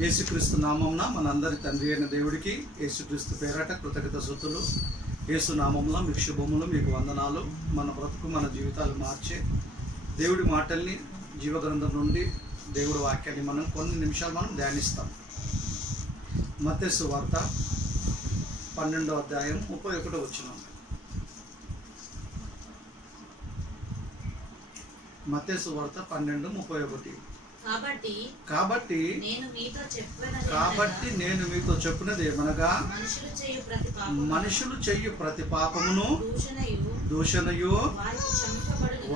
యేసుక్రీస్తు నామంన మనందరి తండ్రి అయిన దేవుడికి యేసుక్రీస్తు పేరట కృతజ్ఞత స్తుతులు. యేసు నామంలో మీకు శుభములు, మీకు వందనాలు. మన బ్రతుకు మన జీవితాలు మార్చే దేవుడి మాటల్ని జీవగ్రంథం నుండి దేవుడి వాక్యాన్ని మనం కొన్ని నిమిషాలు మనం ధ్యానిస్తాం. మత్తయి సువార్త 12వ అధ్యాయం 31వ వచనం. మత్తయి సువార్త 12:31. కాబట్టి నేను మీతో చెప్పినది ఏమనగా, మనుషులు చేయు ప్రతి పాపమును దూషణయు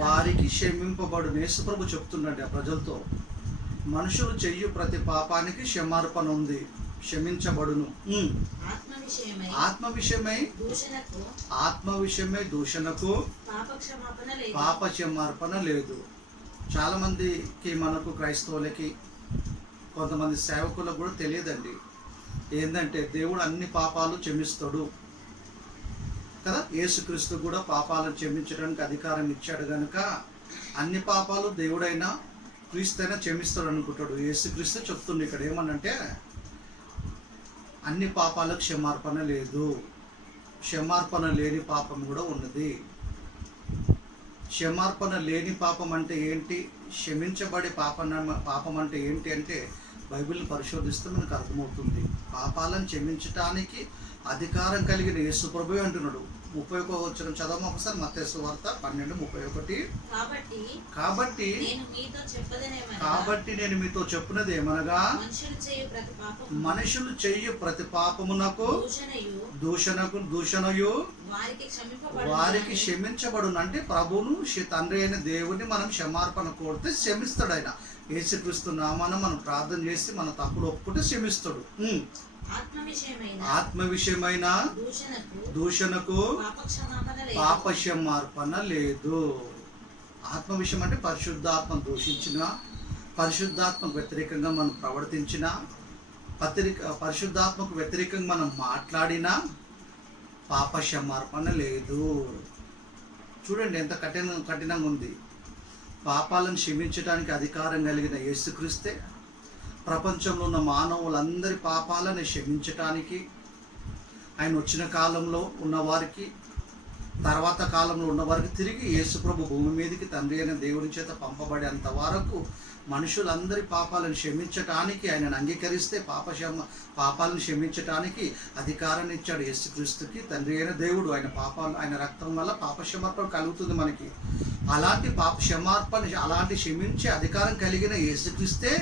వారికి క్షమింపబడును. యేసుప్రభు చెప్తున్నాడు ఆ ప్రజలతో, మనుషులు చెయ్యు ప్రతి పాపానికి క్షమార్పణ ఉంది, క్షమించబడును. ఆత్మ విషయమై దూషణకు పాప క్షమార్పణ లేదు. చాలా మందికి, మనకు క్రైస్తవులకి, కొంతమంది సేవకులకు కూడా తెలియదండి ఏంటంటే దేవుడు అన్ని పాపాలు క్షమిస్తాడు కదా. యేసుక్రీస్తు కూడా పాపాలను క్షమించడానికి అధికారం ఇచ్చాడు కనుక అన్ని పాపాలు దేవుడైనా క్రీస్తు అయినా క్షమిస్తాడు అనుకుంటాడు. యేసుక్రీస్తు చెప్తుంది ఇక్కడ ఏమనంటే, అన్ని పాపాలకు క్షమార్పణ లేదు, క్షమార్పణ లేని పాపం కూడా ఉన్నది. క్షమార్పణ లేని పాపం అంటే ఏంటి, క్షమించబడే పాపం అంటే ఏంటి అంటే బైబిల్ని పరిశోధిస్తే మనకు అర్థమవుతుంది. పాపాలను క్షమించటానికి అధికారం కలిగిన యేసు ప్రభువే అంటున్నాడు. 31వ వచనం చదవము ఒకసారి. మత్తయి సువార్త 12:31. కాబట్టి నేను మీతో చెప్పినది ఏమనగా, మనుషులు చేయు ప్రతి పాపమునకు దూషణయు వారికి క్షమించబడును. అంటే ప్రభువును, తండ్రి అయిన దేవుడిని మనం క్షమార్పణ కోరితే క్షమిస్తాడు ఆయన. యేసుక్రీస్తు నామాన మనం ప్రార్థన చేసి మన తప్పులు ఒప్పుకుంటే క్షమిస్తాడు. ఆత్మ విషయమైన దూషణకు పాప క్షమార్పణ లేదు. ఆత్మ విషయం అంటే పరిశుద్ధాత్మ దూషించిన, పరిశుద్ధాత్మకు వ్యతిరేకంగా మనం ప్రవర్తించిన, పరిశుద్ధాత్మకు వ్యతిరేకంగా మనం మాట్లాడినా పాప క్షమార్పణ లేదు. చూడండి ఎంత కఠినంగా ఉంది. పాపాలను క్షమించడానికి అధికారం కలిగిన యేసుక్రీస్తే ప్రపంచంలో ఉన్న మానవులందరి పాపాలను క్షమించటానికి, ఆయన వచ్చిన కాలంలో ఉన్నవారికి, తర్వాత కాలంలో ఉన్నవారికి, తిరిగి యేసుప్రభు భూమి మీదకి తండ్రి అయిన దేవుని చేత పంపబడేంత వరకు మనుషులందరి పాపాలను క్షమించటానికి ఆయనను అంగీకరిస్తే పాపాలను క్షమించటానికి అధికారాన్ని ఇచ్చాడు యేసుక్రీస్తుకి తండ్రి అయిన దేవుడు. ఆయన రక్తం వల్ల పాప క్షమార్పణ కలుగుతుంది మనకి. అలాంటి పాప క్షమార్పణ, అలాంటి క్షమించే అధికారం కలిగిన యేసుక్రీస్తే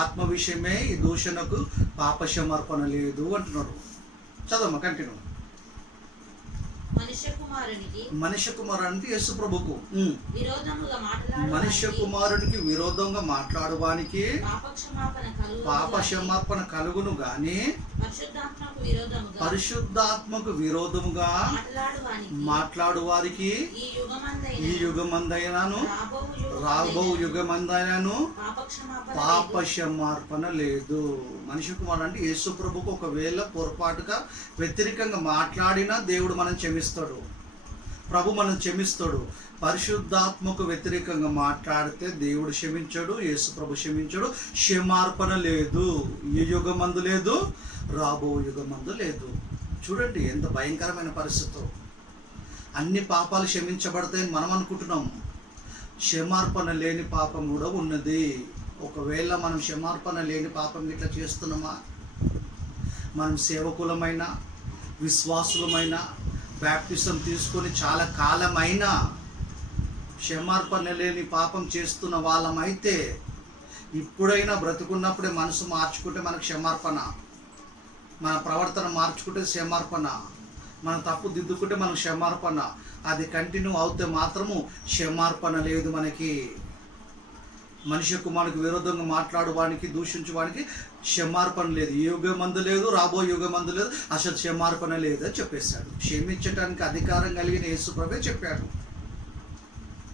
ఆత్మ విషయమే ఈ దూషణకు పాప క్షమార్పణ లేదు అంటున్నాడు. చదవమ్మా, కంటిన్యూ. మనుష్య కుమారునికి యేసు ప్రభుకు మనుష్య కుమారునికి విరోధంగా మాట్లాడువానికి పాప క్షమార్పణ కలుగును గాని పరిశుద్ధాత్మకు విరోధముగా మాట్లాడు వారికి ఈ యుగమందైనాను రాబో యుగమందైనాను పాప క్షమార్పణ లేదు. మనుష్య కుమారుడు అంటే యేసు ప్రభుకు ఒకవేళ పొరపాటుగా వ్యతిరేకంగా మాట్లాడినా దేవుడు మనం క్షమిస్తాడు, ప్రభు మనం క్షమిస్తాడు. పరిశుద్ధాత్మకు వ్యతిరేకంగా మాట్లాడితే దేవుడు క్షమించాడు, యేసు ప్రభు క్షమించాడు. క్షమార్పణ లేదు, ఈ యుగమందు లేదు, రాబో యుగమందు లేదు. చూడండి ఎంత భయంకరమైన పరిస్థితి. అన్ని పాపాలు క్షమించబడతాయని మనం అనుకుంటున్నాం, క్షమార్పణ లేని పాపం కూడా ఉన్నది. ఒకవేళ మనం క్షమార్పణ లేని పాపం ఇట్లా చేస్తున్నామా, మనం సేవకులమైన, విశ్వాసులమైన, బ్యాప్టిజం తీసుకొని చాలా కాలమైనా క్షమార్పణ లేని పాపం చేస్తున్న వాళ్ళమైతే ఇప్పుడైనా బ్రతుకున్నప్పుడే మనసు మార్చుకుంటే మనకు క్షమార్పణ, మన ప్రవర్తన మార్చుకుంటే క్షమార్పణ, మన తప్పు దిద్దుకుంటే మనకు క్షమార్పణ. అది కంటిన్యూ అవుతే మాత్రము క్షమార్పణ లేదు మనకి. మనుష్య కుమారునికి విరోధంగా మాట్లాడువానికి, దూషించువానికి క్షమార్పణ లేదు. ఈ యుగమందు లేదు, రాబో యుగమందు లేదు, అసలు క్షమార్పణ లేదు అని చెప్పేశాడు. క్షమించటానికి అధికారం కలిగిన యేసు ప్రభే చెప్పాడు.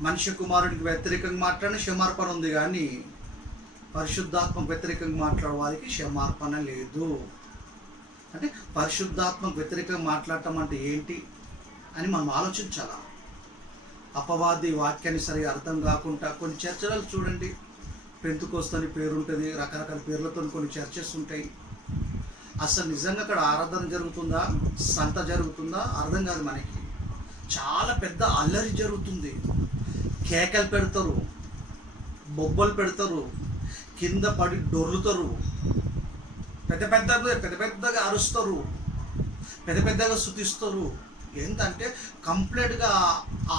మనుష్య కుమారుడికి వ్యతిరేకంగా మాట్లాడిన క్షమార్పణ ఉంది, కానీ పరిశుద్ధాత్మకు వ్యతిరేకంగా మాట్లాడే వారికి క్షమార్పణ లేదు. అంటే పరిశుద్ధాత్మకు వ్యతిరేకంగా మాట్లాడటం అంటే ఏంటి అని మనం ఆలోచించాలా. అపవాది వాక్యాన్ని సరిగా అర్థం కాకుండా కొన్ని చర్చలు చూడండి, పెంతుకోస్తు అని పేరు ఉంటుంది, రకరకాల పేర్లతో కొన్ని చర్చెస్ ఉంటాయి. అసలు నిజంగా అక్కడ ఆరాధన జరుగుతుందా, సంత జరుగుతుందా అర్థం కాదు మనకి. చాలా పెద్ద అల్లరి జరుగుతుంది. కేకలు పెడతారు, బొబ్బలు పెడతారు, కింద పడి డొర్లుతారు, పెద్ద పెద్దగా అరుస్తారు, పెద్ద పెద్దగా స్తుతిస్తారు. ఏంటంటే కంప్లీట్గా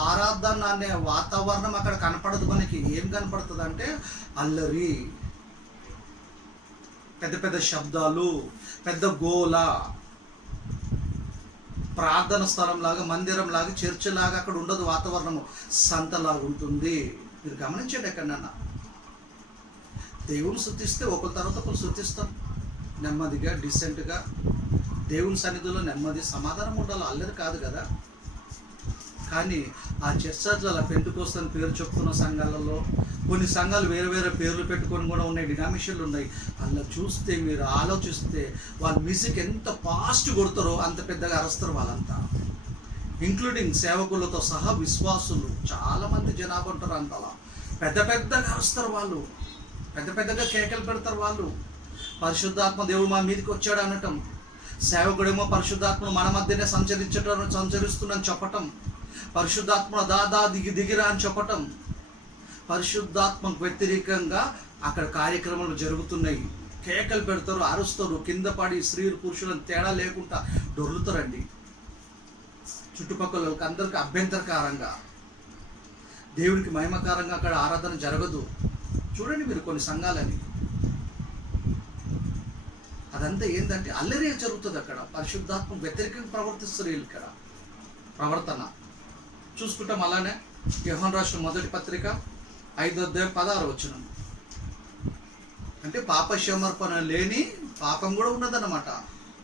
ఆరాధన అనే వాతావరణం అక్కడ కనపడదు మనకి. ఏం కనపడుతుంది అంటే అల్లరి, పెద్ద పెద్ద శబ్దాలు, పెద్ద గోల. ప్రార్థన స్థలం లాగా, మందిరం లాగా, చర్చ్ లాగా అక్కడ ఉండదు వాతావరణము, సంతలాగా ఉంటుంది. మీరు గమనించండి. ఎక్కడన్నా దేవుని స్తుతిస్తే ఒకరి తర్వాత ఒకరు స్తుతిస్తాం, నెమ్మదిగా డీసెంట్గా. దేవుని సన్నిధిలో నెమ్మది సమాధానం ఉండాలి, అల్లరి కాదు కదా. కానీ ఆ చర్చల పెంతుకోస్తు అని పేరు చెప్తున్న సంఘాలలో కొన్ని సంఘాలు వేరే వేరే పేర్లు పెట్టుకొని కూడా ఉన్నాయి, డినామినేషన్లు ఉన్నాయి. అలా చూస్తే మీరు ఆలోచిస్తే వాళ్ళ మ్యూజిక్ ఎంత ఫాస్ట్ కొడతారో అంత పెద్దగా అరుస్తారు వాళ్ళంతా, ఇంక్లూడింగ్ సేవకులతో సహా విశ్వాసులు. చాలామంది జనాభా ఉంటారు, అంతలా పెద్ద పెద్దగా అరుస్తారు వాళ్ళు, పెద్ద పెద్దగా కేకలు పెడతారు వాళ్ళు. పరిశుద్ధాత్మ దేవుడు మా మీదకి వచ్చాడు అనటం, సేవకుడేమో పరిశుద్ధాత్మను మన మధ్యనే సంచరిస్తున్నాను చెప్పటం, పరిశుద్ధాత్మ దాదా దిగిరా అని చెప్పటం. పరిశుద్ధాత్మకు వ్యతిరేకంగా అక్కడ కార్యక్రమాలు జరుగుతున్నాయి. కేకలు పెడతారు, అరుస్తారు, కింద పడి స్త్రీలు పురుషులను తేడా లేకుండా డొర్లుతారండి. చుట్టుపక్కల అందరికి అభ్యంతరకారంగా, దేవుడికి మహిమకారంగా అక్కడ ఆరాధన జరగదు. చూడండి మీరు కొన్ని సంఘాలని, అదంతా ఏంటంటే అల్లరి జరుగుతుంది అక్కడ. పరిశుద్ధాత్మ వ్యతిరేకంగా ప్రవర్తిస్తారు వీళ్ళు ఇక్కడ ప్రవర్తన చూసుకుంటాం. అలానే యోహాను రాసిన మొదటి పత్రిక 5:16 అంటే పాపక్షమార్పణ లేని పాపం కూడా ఉన్నదన్నమాట.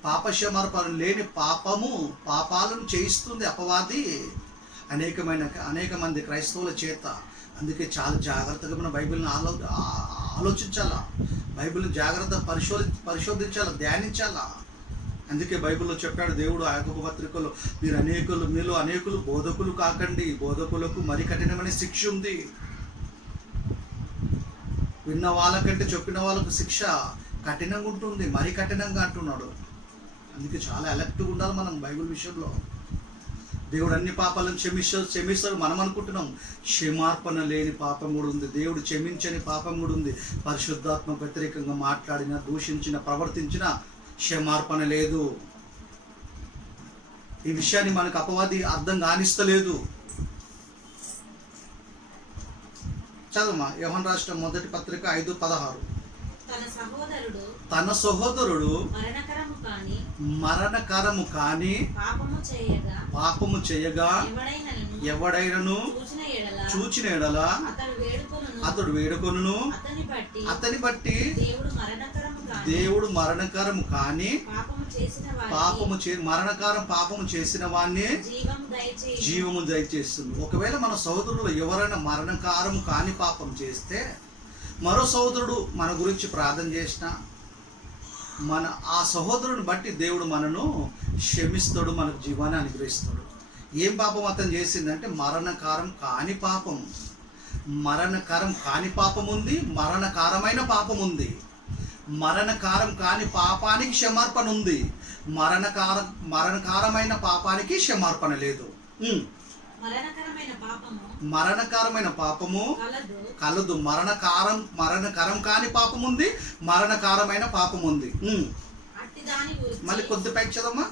పాపక్షమార్పణ లేని పాపాలను చేయిస్తుంది అపవాది అనేక మంది క్రైస్తవుల చేత. అందుకే చాలా జాగ్రత్తగా మన బైబిల్ని ఆలోచించాలా, బైబిల్ని జాగ్రత్త పరిశోధించాలా, ధ్యానించాలా. అందుకే బైబిల్లో చెప్పాడు దేవుడు యాకోబు పత్రికలో, మీలో అనేకులు బోధకులు కాకండి, బోధకులకు మరి కఠినమైన శిక్ష ఉంది. విన్న వాళ్ళకంటే చెప్పిన వాళ్ళకు శిక్ష కఠినంగా ఉంటుంది, మరి కఠినంగా అంటున్నాడు. అందుకే చాలా అలర్ట్గా ఉండాలి మనం బైబిల్ విషయంలో. దేవుడు అన్ని పాపాలను క్షమిస్తాడు మనం అనుకుంటున్నాం. క్షమార్పణ లేని పాపం కూడా ఉంది, దేవుడు క్షమించని పాపం కూడా ఉంది. పరిశుద్ధాత్మ వ్యతిరేకంగా మాట్లాడిన, దూషించిన, ప్రవర్తించిన క్షమార్పణ లేదు. ఈ విషయాన్ని మనకు అపవాది అర్థం కానిస్తలేదు. చదవమా యోహాను రాసిన మొదటి పత్రిక 5:16. తన సహోదరుడు మరణకరము కాని పాపము చేయగా ఎవడైనను చూచిన ఎడల అతడు వేడుకొనును, అతని బట్టి దేవుడు మరణకరము కాని పాపము చేసిన వాణ్ణి జీవము దయచేస్తుంది. ఒకవేళ మన సహోదరులు ఎవరైనా మరణకారము కాని పాపం చేస్తే, మరో సహోదరుడు మన గురించి ప్రార్థన చేసిన, ఆ సహోదరుని బట్టి దేవుడు మనను క్షమిస్తాడు, మనకు జీవాన్ని అనుగ్రహిస్తాడు. ఏం పాపం అతను చేసిందంటే మరణకారం కాని పాపం. మరణకారం కాని పాపం ఉంది, మరణకారమైన పాపం ఉంది. మరణకారం కాని పాపానికి క్షమార్పణ ఉంది, మరణకారమైన పాపానికి క్షమార్పణ లేదు. మరణకరమైన పాపము కలదు. మరణకరం కాని పాపం ఉంది, మరణకారమైన పాపం ఉంది. మళ్ళీ కొద్ది పైకి చదవమ్మా.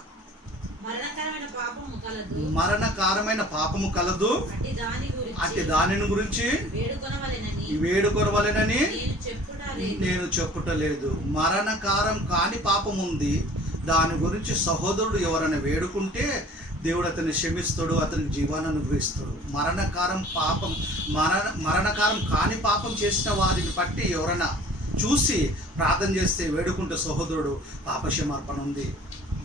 మరణకారమైన పాపము కలదు, అట్టి దానిని గురించి వేడుకొనవలెనని నేను చెప్పుటలేదు. మరణకారం కాని పాపం ఉంది, దాని గురించి సహోదరుడు ఎవరైనా వేడుకుంటే దేవుడు అతన్ని క్షమిస్తాడు, అతనికి జీవాన్ని అనుగ్రహిస్తాడు. మరణకారం కాని పాపం చేసిన వారిని బట్టి ఎవరైనా చూసి ప్రార్థన చేస్తే, వేడుకుంటే సహోదరుడు పాపక్షమార్పణ ఉంది,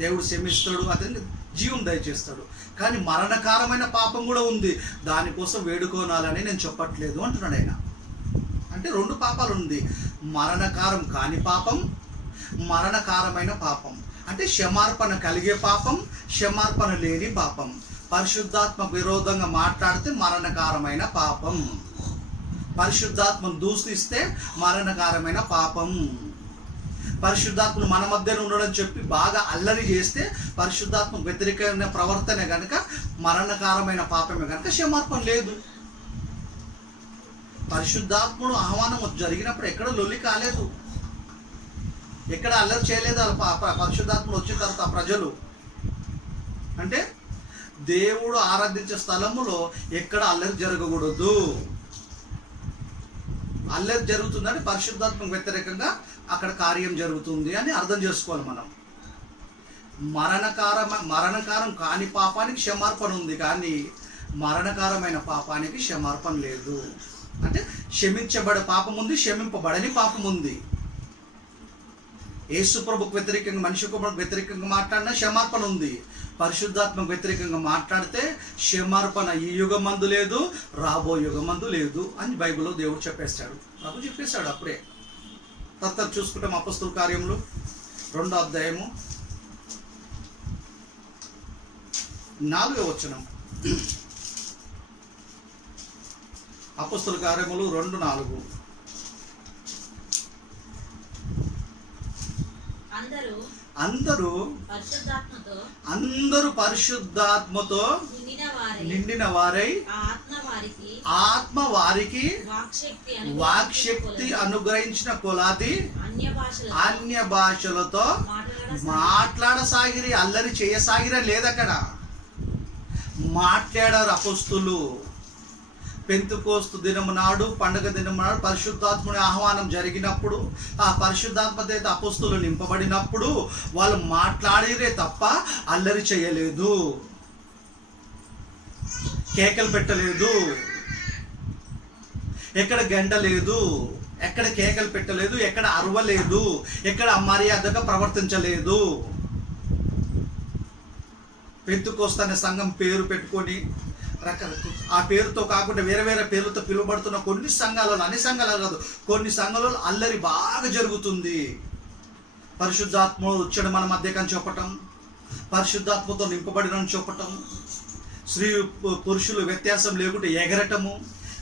దేవుడు క్షమిస్తాడు, అతనికి జీవం దయచేస్తాడు. కానీ మరణకారమైన పాపం కూడా ఉంది, దానికోసం వేడుకోనాలని నేను చెప్పట్లేదు అంటున్నాడు ఆయన. అంటే రెండు పాపాలు ఉంది, మరణకారం కాని పాపం, మరణకారమైన పాపం. అంటే క్షమార్పణ కలిగే పాపం, క్షమార్పణ లేని పాపం. పరిశుద్ధాత్మ విరోధంగా మాట్లాడితే మరణకారమైన పాపం. పరిశుద్ధాత్మను దూషిస్తే మరణకరమైన పాపం. పరిశుద్ధాత్మను మన మధ్యన ఉండడం చెప్పి బాగా అల్లరి చేస్తే పరిశుద్ధాత్మకు వ్యతిరేకమైన ప్రవర్తన కనుక మరణకరమైన పాపమే కనుక క్షమార్పణ లేదు. పరిశుద్ధాత్ముడు ఆహ్వానం జరిగినప్పుడు ఎక్కడ లొల్లి కాలేదు, ఎక్కడ అల్లరి చేయలేదు. పరిశుద్ధాత్ముడు వచ్చిన తర్వాత ప్రజలు అంటే దేవుడు ఆరాధించే స్థలములో ఎక్కడ అల్లరి జరగకూడదు. అల్లరి జరుగుతుందని పరిశుద్ధాత్మకు వ్యతిరేకంగా అక్కడ కార్యం జరుగుతుంది అని అర్థం చేసుకోవాలి మనం. మరణకారం కాని పాపానికి క్షమార్పణ ఉంది, కానీ మరణకారమైన పాపానికి క్షమార్పణ లేదు. అంటే క్షమించబడే పాపం ఉంది, క్షమింపబడని పాపం ఉంది. యేసు ప్రభుకు వ్యతిరేకంగా, మనిషి కుమారుకు వ్యతిరేకంగా మాట్లాడినా క్షమార్పణ ఉంది. పరిశుద్ధాత్మకు వ్యతిరేకంగా మాట్లాడితే క్షమార్పణ ఈ యుగమందు లేదు, రాబో యుగమందు లేదు అని బైబిల్లో దేవుడు చెప్పేస్తాడు. ప్రభు చెప్పేశాడు అప్పుడే. తర్వాత చూసుకుంటాం అపొస్తలుల కార్యములు 2వ అధ్యాయము 4వ వచనం. అపొస్తలుల కార్యములు 2:4. అందరూ పరిశుద్ధాత్మతో నిండిన వారై ఆత్మ వారికి వాక్శక్తి అనుగ్రహించిన కొలాది అన్య భాషలతో మాట్లాడసాగిరి. అల్లరి చేయసాగిరా లేదక్కడ, మాట్లాడారు అపొస్తలులు. పెంతెకోస్తు దినము నాడు, పండుగ దినము నాడు పరిశుద్ధాత్ముని ఆహ్వానం జరిగినప్పుడు, ఆ పరిశుద్ధాత్మ చేత అపొస్తలులు నింపబడినప్పుడు వాళ్ళు మాట్లాడిరే తప్ప అల్లరి చేయలేదు, కేకలు పెట్టలేదు, ఎక్కడ గంట లేదు, ఎక్కడ కేకలు పెట్టలేదు, ఎక్కడ అరవలేదు, ఎక్కడ అమర్యాదగా ప్రవర్తించలేదు. పెంతెకోస్తు అనే సంఘం పేరు పెట్టుకొని ఆ పేరుతో కాకుండా వేరే వేరే పేర్లతో పిలువబడుతున్న కొన్ని సంఘాలలో, అన్ని సంఘాలలో కాదు, కొన్ని సంఘాలలో అల్లరి బాగా జరుగుతుంది. పరిశుద్ధాత్మ వచ్చాడు మన మధ్యకని చెప్పటం, పరిశుద్ధాత్మతో నింపబడినని చెప్పటం, స్త్రీ పురుషులు వ్యత్యాసం లేకుండా ఎగరటము,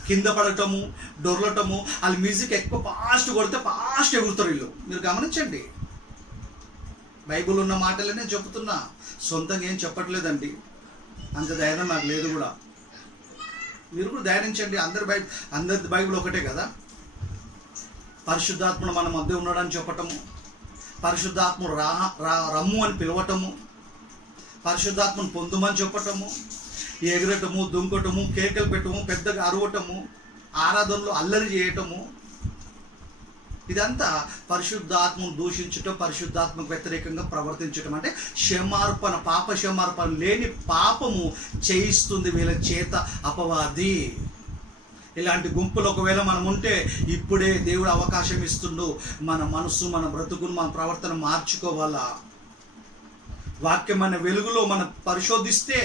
కింద పడటము, డొర్లటము. వాళ్ళు మ్యూజిక్ ఎక్కువ ఫాస్ట్ కొడితే ఫాస్ట్ ఎగురుతారు వీళ్ళు. మీరు గమనించండి, బైబిల్ ఉన్న మాటలనే చెబుతున్నా, సొంతంగా ఏం చెప్పట్లేదండి. అంత ధైర్యం నాకు లేదు కూడా. మీరు కూడా ధైర్యించండి. అందరి బైబిల్ ఒకటే కదా. పరిశుద్ధాత్మను మన మధ్య ఉన్నాడని చెప్పటము, పరిశుద్ధాత్మను రమ్ము అని పిలవటము, పరిశుద్ధాత్మను పొందుమని చెప్పటము, ఎగరటము, దుంకటము, కేకలు పెట్టము, పెద్దగా అరవటము, ఆరాధనలో అల్లరి చేయటము, ఇదంతా పరిశుద్ధాత్మను దూషించటం, పరిశుద్ధాత్మకు వ్యతిరేకంగా ప్రవర్తించటం. అంటే క్షమార్పణ, పాప క్షమార్పణ లేని పాపము చేయిస్తుంది వీళ్ళ చేత అపవాది. ఇలాంటి గుంపులు ఒకవేళ మనం ఉంటే ఇప్పుడే దేవుడు అవకాశం ఇస్తుండు. మన మనసు, మన బ్రతుకును, మన ప్రవర్తన మార్చుకోవాలా. వాక్యమైన వెలుగులో మనం పరిశోధిస్తే,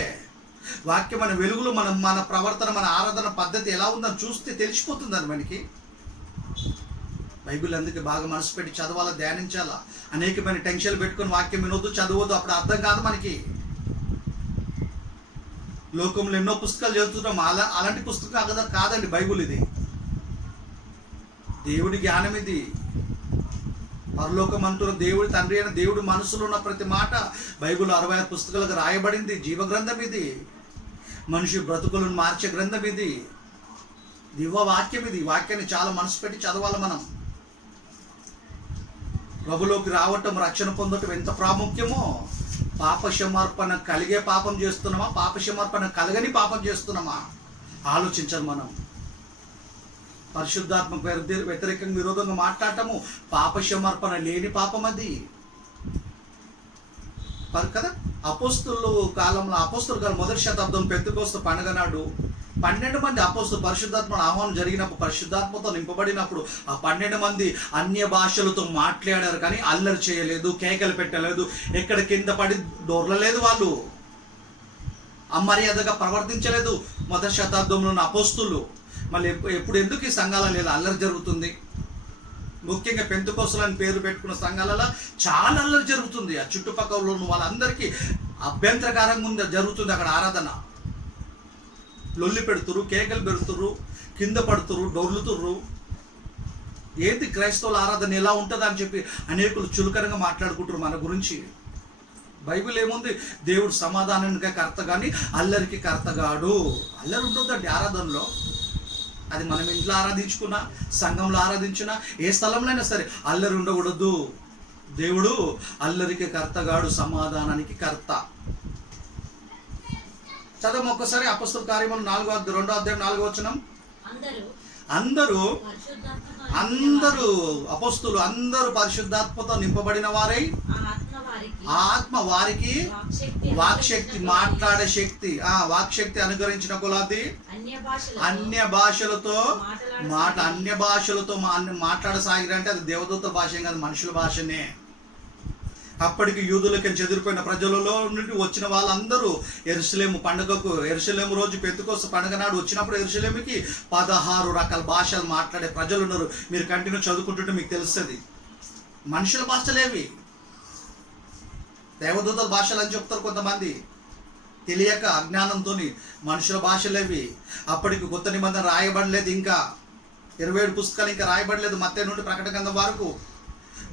వాక్యమైన వెలుగులో మన ప్రవర్తన, మన ఆరాధన పద్ధతి ఎలా ఉందని చూస్తే తెలిసిపోతుందని మనకి. బైబిల్ అందుకే బాగా మనసు పెట్టి చదవాలా, ధ్యానించాలా. అనేకమైన టెన్షన్లు పెట్టుకొని వాక్యం వినొద్దు, చదవద్దు, అప్పుడు అర్థం కాదు మనకి. లోకంలో ఎన్నో పుస్తకాలు చదువుతున్నాం, అలాంటి పుస్తకం కాదండి బైబిల్. ఇది దేవుడి జ్ఞానం, ఇది పరలోకం అంటున్న దేవుడి తండ్రి అయిన దేవుడి మనసులో ఉన్న ప్రతి మాట బైబిల్ 66 పుస్తకాలకు రాయబడింది. జీవగ్రంథం ఇది, మనిషి బ్రతుకులను మార్చే గ్రంథం ఇది, దివ్య వాక్యం ఇది. వాక్యాన్ని చాలా మనసు పెట్టి చదవాలి మనం. ప్రభులోకి రావటం, రక్షణ పొందటం ఎంత ప్రాముఖ్యమో. పాప క్షమార్పణ కలిగే పాపం చేస్తున్నామా, పాప క్షమార్పణ కలగని పాపం చేస్తున్నామా ఆలోచించాలి మనం. పరిశుద్ధాత్మకు వ్యతిరేకంగా విరోధంగా మాట్లాడటము పాప క్షమార్పణ లేని పాపం అది కదా. అపోస్తుల కాలం మొదటి శతాబ్దం పెంతెకోస్తు పండుగ నాడు 12 మంది అపోస్తులు పరిశుద్ధాత్మ ఆహ్వానం జరిగినప్పుడు, పరిశుద్ధాత్మతో నింపబడినప్పుడు ఆ 12 మంది అన్య భాషలతో మాట్లాడారు, కానీ అల్లరి చేయలేదు, కేకలు పెట్టలేదు, ఎక్కడ కింద పడి దొరలలేదు, వాళ్ళు అమర్యాదగా ప్రవర్తించలేదు. మొదటి శతాబ్దంలో ఉన్న అపోస్తులు. మళ్ళీ ఎప్పుడు ఎందుకు ఈ సంఘాలలో లేదా అల్లరి జరుగుతుంది? ముఖ్యంగా పెంతెకోస్తులు అని పేరు పెట్టుకున్న సంఘాలలో చాలా అల్లరి జరుగుతుంది. ఆ చుట్టుపక్కల ఉన్న వాళ్ళందరికీ అభ్యంతరకరంగా జరుగుతుంది అక్కడ ఆరాధన. లొల్లి పెడుతురు, కేకలు పెడుతురు, కింద పడుతుర్రు, డొర్లుతుర్రు. ఏంటి క్రైస్తవుల ఆరాధన ఎలా ఉంటుంది అని చెప్పి అనేకులు చులకనగా మాట్లాడుకుంటారు మన గురించి. బైబిల్ ఏముంది? దేవుడు సమాధానానికి కర్త కానీ అల్లరికి కర్తగాడు. అల్లరి ఉంటుందండి ఆరాధనలో. అది మనం ఇంట్లో ఆరాధించుకున్నా, సంఘంలో ఆరాధించినా, ఏ స్థలంలో అయినా సరే అల్లరి ఉండకూడదు. దేవుడు అల్లరికి కర్తగాడు, సమాధానానికి కర్త. చదవం ఒక్కసారి అపొస్తలుల కార్యములు 2:4 అందరూ అపొస్తలులు అందరూ పరిశుద్ధాత్మతో నింపబడిన వారై ఆత్మ వారికి వాక్శక్తి, మాట్లాడే శక్తి, వాక్శక్తి అనుగ్రహించిన కొలది అన్య భాషలతో మాట్లాడసాగిరంటే అది దేవదూత భాష కాదు, మనుషుల భాషనే. అప్పటికి యూదులకి చెదిరిపోయిన ప్రజలలో నుండి వచ్చిన వాళ్ళందరూ యెరూషలేము పండుగకు, యెరూషలేము రోజు పెంతెకోస్తు పండుగ నాడు వచ్చినప్పుడు యెరూషలేముకి 16 రకాల భాషలు మాట్లాడే ప్రజలు ఉన్నారు. మీరు కంటిన్యూ చదువుకుంటుంటే మీకు తెలుస్తుంది. మనుషుల భాషలేవి, దేవదూతల భాషలు అని చెప్తారు కొంతమంది, తెలియక అజ్ఞానంతో. మనుషుల భాషలేవి. అప్పటికి కొత్త నిబంధన రాయబడలేదు, ఇంకా 27 పుస్తకాలు ఇంకా రాయబడలేదు, మత్తయి నుండి ప్రకటన గ్రంథం వరకు.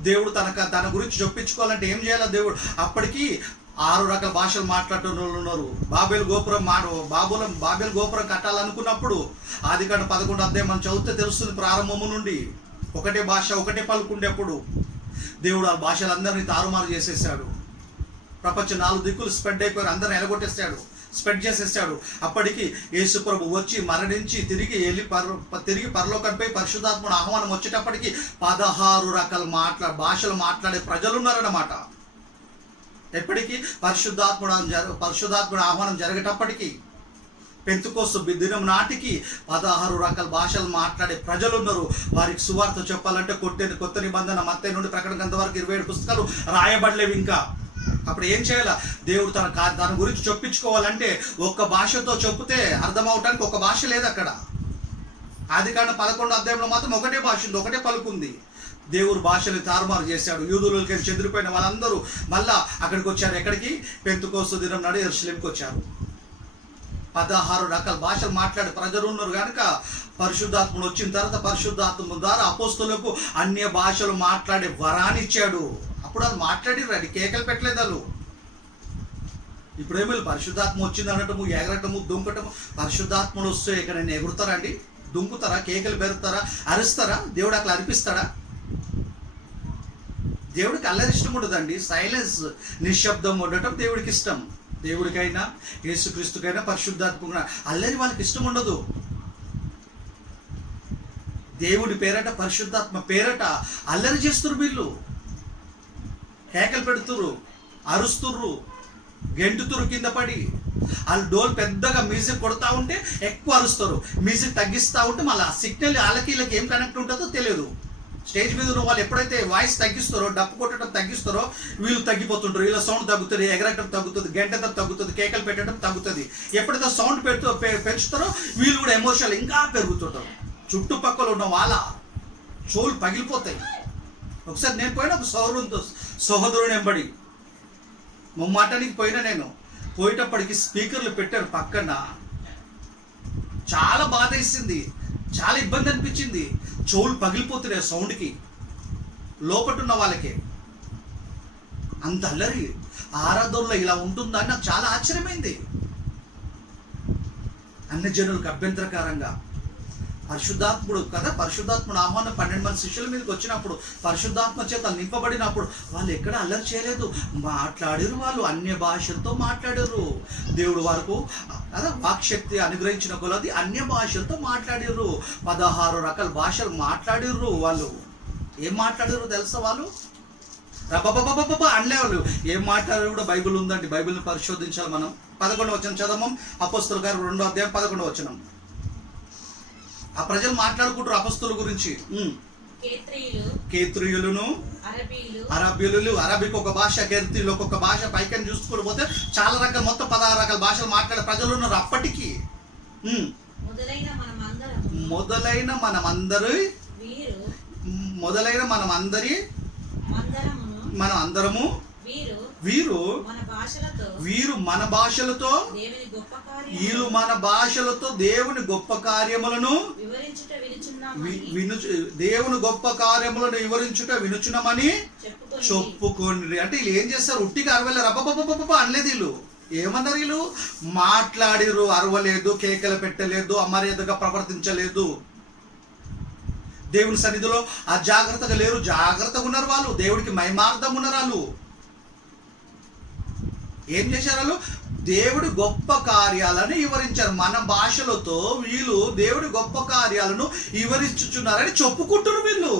దేవుడు తన గురించి చెప్పించుకోవాలంటే ఏం చేయాలి? దేవుడు అప్పటికి 6 రకాల భాషలు మాట్లాడే వాళ్ళు ఉన్నారు. బాబేలు గోపురం కట్టాలనుకున్నప్పుడు ఆదికాండం 11వ అధ్యాయం మనం చదివితే తెలుస్తుంది. ప్రారంభము నుండి ఒకటే భాష, ఒకటే పలుకుండేప్పుడు దేవుడు ఆ భాషలందరినీ తారుమారు చేసేసాడు. ప్రపంచం 4 దిక్కులు స్ప్రెడ్ అయిపోయారు, అందరిని ఎలగొట్టేస్తాడు, స్ప్రెడ్ చేసేస్తాడు. అప్పటికి యేసు ప్రభు వచ్చి మరణించి తిరిగి పరలోకానికి పోయి పరిశుద్ధాత్ముడు ఆహ్వానం వచ్చేటప్పటికి 16 రకాల భాషలు మాట్లాడే ప్రజలు ఉన్నారన్నమాట. ఎప్పటికీ పరిశుద్ధాత్ముడు ఆహ్వానం జరిగేటప్పటికి పెంతెకోస్తు దినం నాటికి 16 రకాల భాషలు మాట్లాడే ప్రజలు ఉన్నారు. వారికి సువార్త చెప్పాలంటే కొత్త నిబంధన మత్తయి నుండి ప్రకటన గ్రంథం వరకు 27 పుస్తకాలు రాయబడలేవు ఇంకా. అప్పుడు ఏం చేయాల? దేవుడు తన గురించి చెప్పించుకోవాలంటే ఒక్క భాషతో చెప్తే అర్థమవటానికి ఒక భాష లేదు అక్కడ. ఆదికాండం 11వ అధ్యాయంలో మాత్రం ఒకటే భాష ఉంది, ఒకటే పలుకుంది. దేవుడు భాషని తారుమారు చేశాడు. యూదులకి చెదిరిపోయిన వాళ్ళందరూ మళ్ళా అక్కడికి వచ్చారు. ఎక్కడికి? పెంతెకోస్తు దినం నాడు యెరూషలేముకి వచ్చారు. 16 రకాల భాషలు మాట్లాడే ప్రజలు ఉన్నారు కనుక పరిశుద్ధాత్ముడు వచ్చిన తర్వాత పరిశుద్ధాత్మ ద్వారా అపోస్తలులకు అన్య భాషలు మాట్లాడే వరాన్ని ఇచ్చాడు. అప్పుడు అది మాట్లాడిర్రు, అది కేకలు పెట్టలేదు వాళ్ళు. ఇప్పుడేమో పరిశుద్ధాత్మ వచ్చింది అనటము, ఎగరటము, దుంకటము. పరిశుద్ధాత్ముడు వస్తే ఎక్కడైనా ఎగురుతారా అండి? దుంకుతారా? కేకలు పెరుతారా? అరుస్తారా? దేవుడు అట్లా అరిపిస్తాడా? దేవుడికి అల్లరి ఇష్టం ఉండదండి. సైలెన్స్, నిశ్శబ్దం ఉండటం దేవుడికి ఇష్టం. దేవుడికైనా యేసుక్రీస్తుకైనా పరిశుద్ధాత్మకైనా అల్లరి వాళ్ళకి ఇష్టం ఉండదు. దేవుడి పేరట, పరిశుద్ధాత్మ పేరట అల్లరి చేస్తున్నారు వీళ్ళు. కేకలు పెడుతురు, అరుస్తుర్రు, గెంటుతురు కింద పడి. వాళ్ళు డోల్ పెద్దగా మ్యూజిక్ కొడతా ఉంటే ఎక్కువ అరుస్తారు, మ్యూజిక్ తగ్గిస్తూ ఉంటే మళ్ళీ ఆ సిగ్నల్ వాళ్ళకి వీళ్ళకి ఏం కనెక్ట్ ఉంటుందో తెలియదు. స్టేజ్ మీద ఉన్న వాళ్ళు ఎప్పుడైతే వాయిస్ తగ్గిస్తారో, డప్పు కొట్టడం తగ్గిస్తారో వీళ్ళు తగ్గిపోతుంటారు. వీళ్ళ సౌండ్ తగ్గుతుంది, ఎగరటం తగ్గుతుంది, గంటతం తగ్గుతుంది, కేకలు పెట్టడం తగ్గుతుంది. ఎప్పుడైతే సౌండ్ పెంచుతారో వీళ్ళు కూడా ఎమోషనల్ ఇంకా పెరుగుతుంటారు. చుట్టుపక్కల ఉన్న వాళ్ళ చెవులు పగిలిపోతాయి. ఒకసారి నేను పోయిన ఒక సహోదరుని వెంబడి ముమ్మాటానికి పోయినా. నేను పోయేటప్పటికి స్పీకర్లు పెట్టారు పక్కన. చాలా బాధ వేసింది, చాలా ఇబ్బంది అనిపించింది. చెవులు పగిలిపోతున్నాయి సౌండ్కి, లోపటున్న వాళ్ళకి. అంత అల్లరి ఆరాధనలో ఇలా ఉంటుందా అని నాకు చాలా ఆశ్చర్యమైంది. అన్ని జనులకు అభ్యంతరకరంగా పరిశుద్ధాత్ముడు కదా, పరిశుద్ధాత్ముడు ఆహ్వానం 12 మంది శిష్యుల మీదకి వచ్చినప్పుడు, పరిశుద్ధాత్మ చేత నింపబడినప్పుడు వాళ్ళు ఎక్కడ అల్లరి చేయలేదు, మాట్లాడారు. వాళ్ళు అన్య భాషలతో మాట్లాడారు. దేవుడు వరకు కదా వాక్శక్తి అనుగ్రహించిన కొలది అన్య భాషలతో మాట్లాడారు. 16 రకాల భాషలు మాట్లాడారు. వాళ్ళు ఏం మాట్లాడారు తెలుసా? వాళ్ళు రబ్బబ్బబ్బబ్బ అనలేవాళ్ళు. ఏం మాట్లాడారు కూడా బైబిల్ ఉందండి. బైబిల్ని పరిశోధించాలి మనం. 11వ వచనం చదవం. అపొస్తలుల కార్యం 2వ అధ్యాయం 11వ వచనం. ఆ ప్రజలు మాట్లాడుకుంటారు అపొస్తలుల గురించి. కేత్రియులను, అరబీలు, అరబిక్ ఒక భాష, కేత్రియులు ఒక్కొక్క భాష. పైకని చూసుకుని పోతే చాలా రకాల, మొత్తం 16 రకాల భాషలు మాట్లాడే ప్రజలు ఉన్నారు అప్పటికి. మొదలైన మనం అందరము వీరు మన భాషలతో వీళ్ళు మన భాషలతో దేవుని గొప్ప కార్యములను దేవుని గొప్ప కార్యములను వివరించుట వినుచున్నామని చెప్పుకోండి. అంటే వీళ్ళు ఏం చేస్తారు? ఉట్టిగా అరవలేరు, అబ్బబ్బబ్బబ్బ అనలేదు. వీళ్ళు ఏమన్నారు? వీళ్ళు మాట్లాడిరు, అరవలేదు, కేకలు పెట్టలేదు, అమర్యాదగా ప్రవర్తించలేదు, దేవుని సన్నిధిలో అజాగ్రత్తగా లేరు, జాగ్రత్తగా ఉన్నారు. వాళ్ళు దేవుడికి మహిమార్థం ఉన్నారు. వాళ్ళు ఏం చేశారు? వాళ్ళు దేవుడి గొప్ప కార్యాలను వివరించారు. మన భాషలతో వీళ్ళు దేవుడి గొప్ప కార్యాలను వివరించుచున్నారని చెప్పుకుంటున్నారు వీళ్ళు.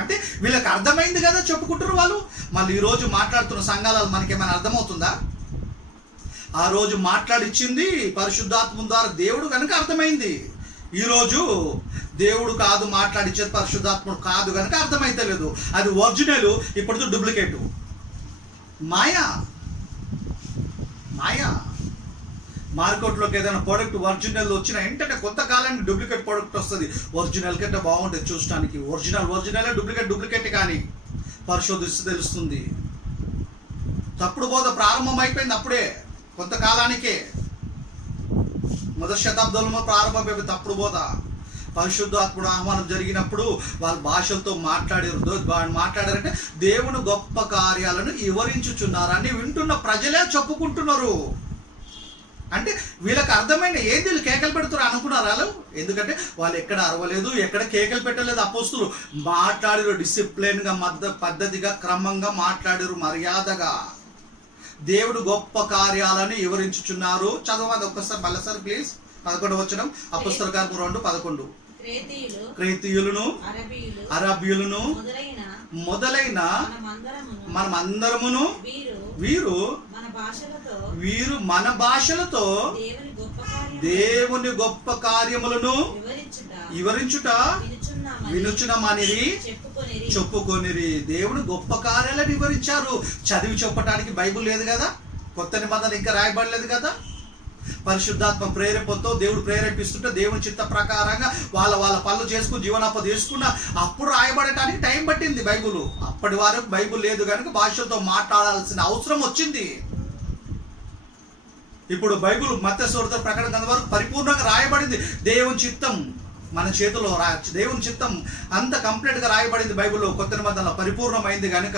అంటే వీళ్ళకి అర్థమైంది కదా చెప్పుకుంటున్నారు వాళ్ళు. మళ్ళీ ఈరోజు మాట్లాడుతున్న సంఘాలలో మనకేమైనా అర్థమవుతుందా? ఆ రోజు మాట్లాడిచ్చింది పరిశుద్ధాత్మ ద్వారా దేవుడు కనుక అర్థమైంది. ఈరోజు దేవుడు కాదు మాట్లాడిచ్చేది, పరిశుద్ధాత్ముడు కాదు కనుక అర్థమైతే లేదు. అది ఒరిజినల్, ఇప్పుడు డూప్లికేటు. మాయా మార్కెట్లోకి ఏదైనా ప్రోడక్ట్ ఒరిజినల్ వచ్చిన వెంటనే కొంతకాలానికి డూప్లికేట్ ప్రోడక్ట్ వస్తుంది. ఒరిజినల్ కంటే బాగుంటుంది చూడటానికి. ఒరిజినల్ డూప్లికేట్ కానీ పరిశోధిస్తే తెలుస్తుంది. తప్పుడు బోధ ప్రారంభం అయిపోయింది అప్పుడే, కొంతకాలానికే. మొదటి శతాబ్దంలో ప్రారంభమైపోయింది తప్పుడు బోధ. పరిశుద్ధాత్ముడు ఆహ్వానం జరిగినప్పుడు వాళ్ళ భాషలతో మాట్లాడారంటే దేవుని గొప్ప కార్యాలను వివరించుచున్నారని వింటున్న ప్రజలే చెప్పుకుంటున్నారు. అంటే వీళ్ళకి అర్థమైన ఏంది వీళ్ళు కేకలు పెడుతున్నారు అనుకున్నారు వాళ్ళు. ఎందుకంటే వాళ్ళు ఎక్కడ అరవలేదు, ఎక్కడ కేకలు పెట్టలేదు. అపోస్తులు మాట్లాడారు, డిసిప్లిన్గా, పద్ధతిగా, క్రమంగా మాట్లాడారు, మర్యాదగా దేవుడు గొప్ప కార్యాలను వివరించుచున్నారు. చదవండి ఒక్కసారి మళ్ళీసారి ప్లీజ్. 11వ వచనం, అపోస్తల కార్యము 2:11. క్రేతీయులను అరబీయులను మొదలైన మనమందరమును వీరు మన భాషలతో దేవుని గొప్ప కార్యములను వివరించుట వినుచున్నామనిరి చెప్పుకొనిరి. దేవుని గొప్ప కార్యాలను వివరించారు. చదివి చెప్పడానికి బైబుల్ లేదు కదా, కొత్త నిబంధన ఇంకా రాయబడలేదు కదా. పరిశుద్ధాత్మ ప్రేరేపంతో దేవుడు ప్రేరేపిస్తుంటే దేవుని చిత్త ప్రకారంగా వాళ్ళ పనులు చేసుకుని జీవనోపాధి చేసుకున్న అప్పుడు రాయబడటానికి టైం పట్టింది బైబుల్. అప్పటి వరకు బైబుల్ లేదు కనుక భాషతో మాట్లాడాల్సిన అవసరం వచ్చింది. ఇప్పుడు బైబుల్ మత్తయి సువార్త ప్రకటన గ్రంథం వరకు పరిపూర్ణంగా రాయబడింది. దేవుని చిత్తం మన చేతిలో దేవుని చిత్తం అంత కంప్లీట్గా రాయబడింది బైబిల్లో. కొత్త నిబంధనలో పరిపూర్ణమైంది కనుక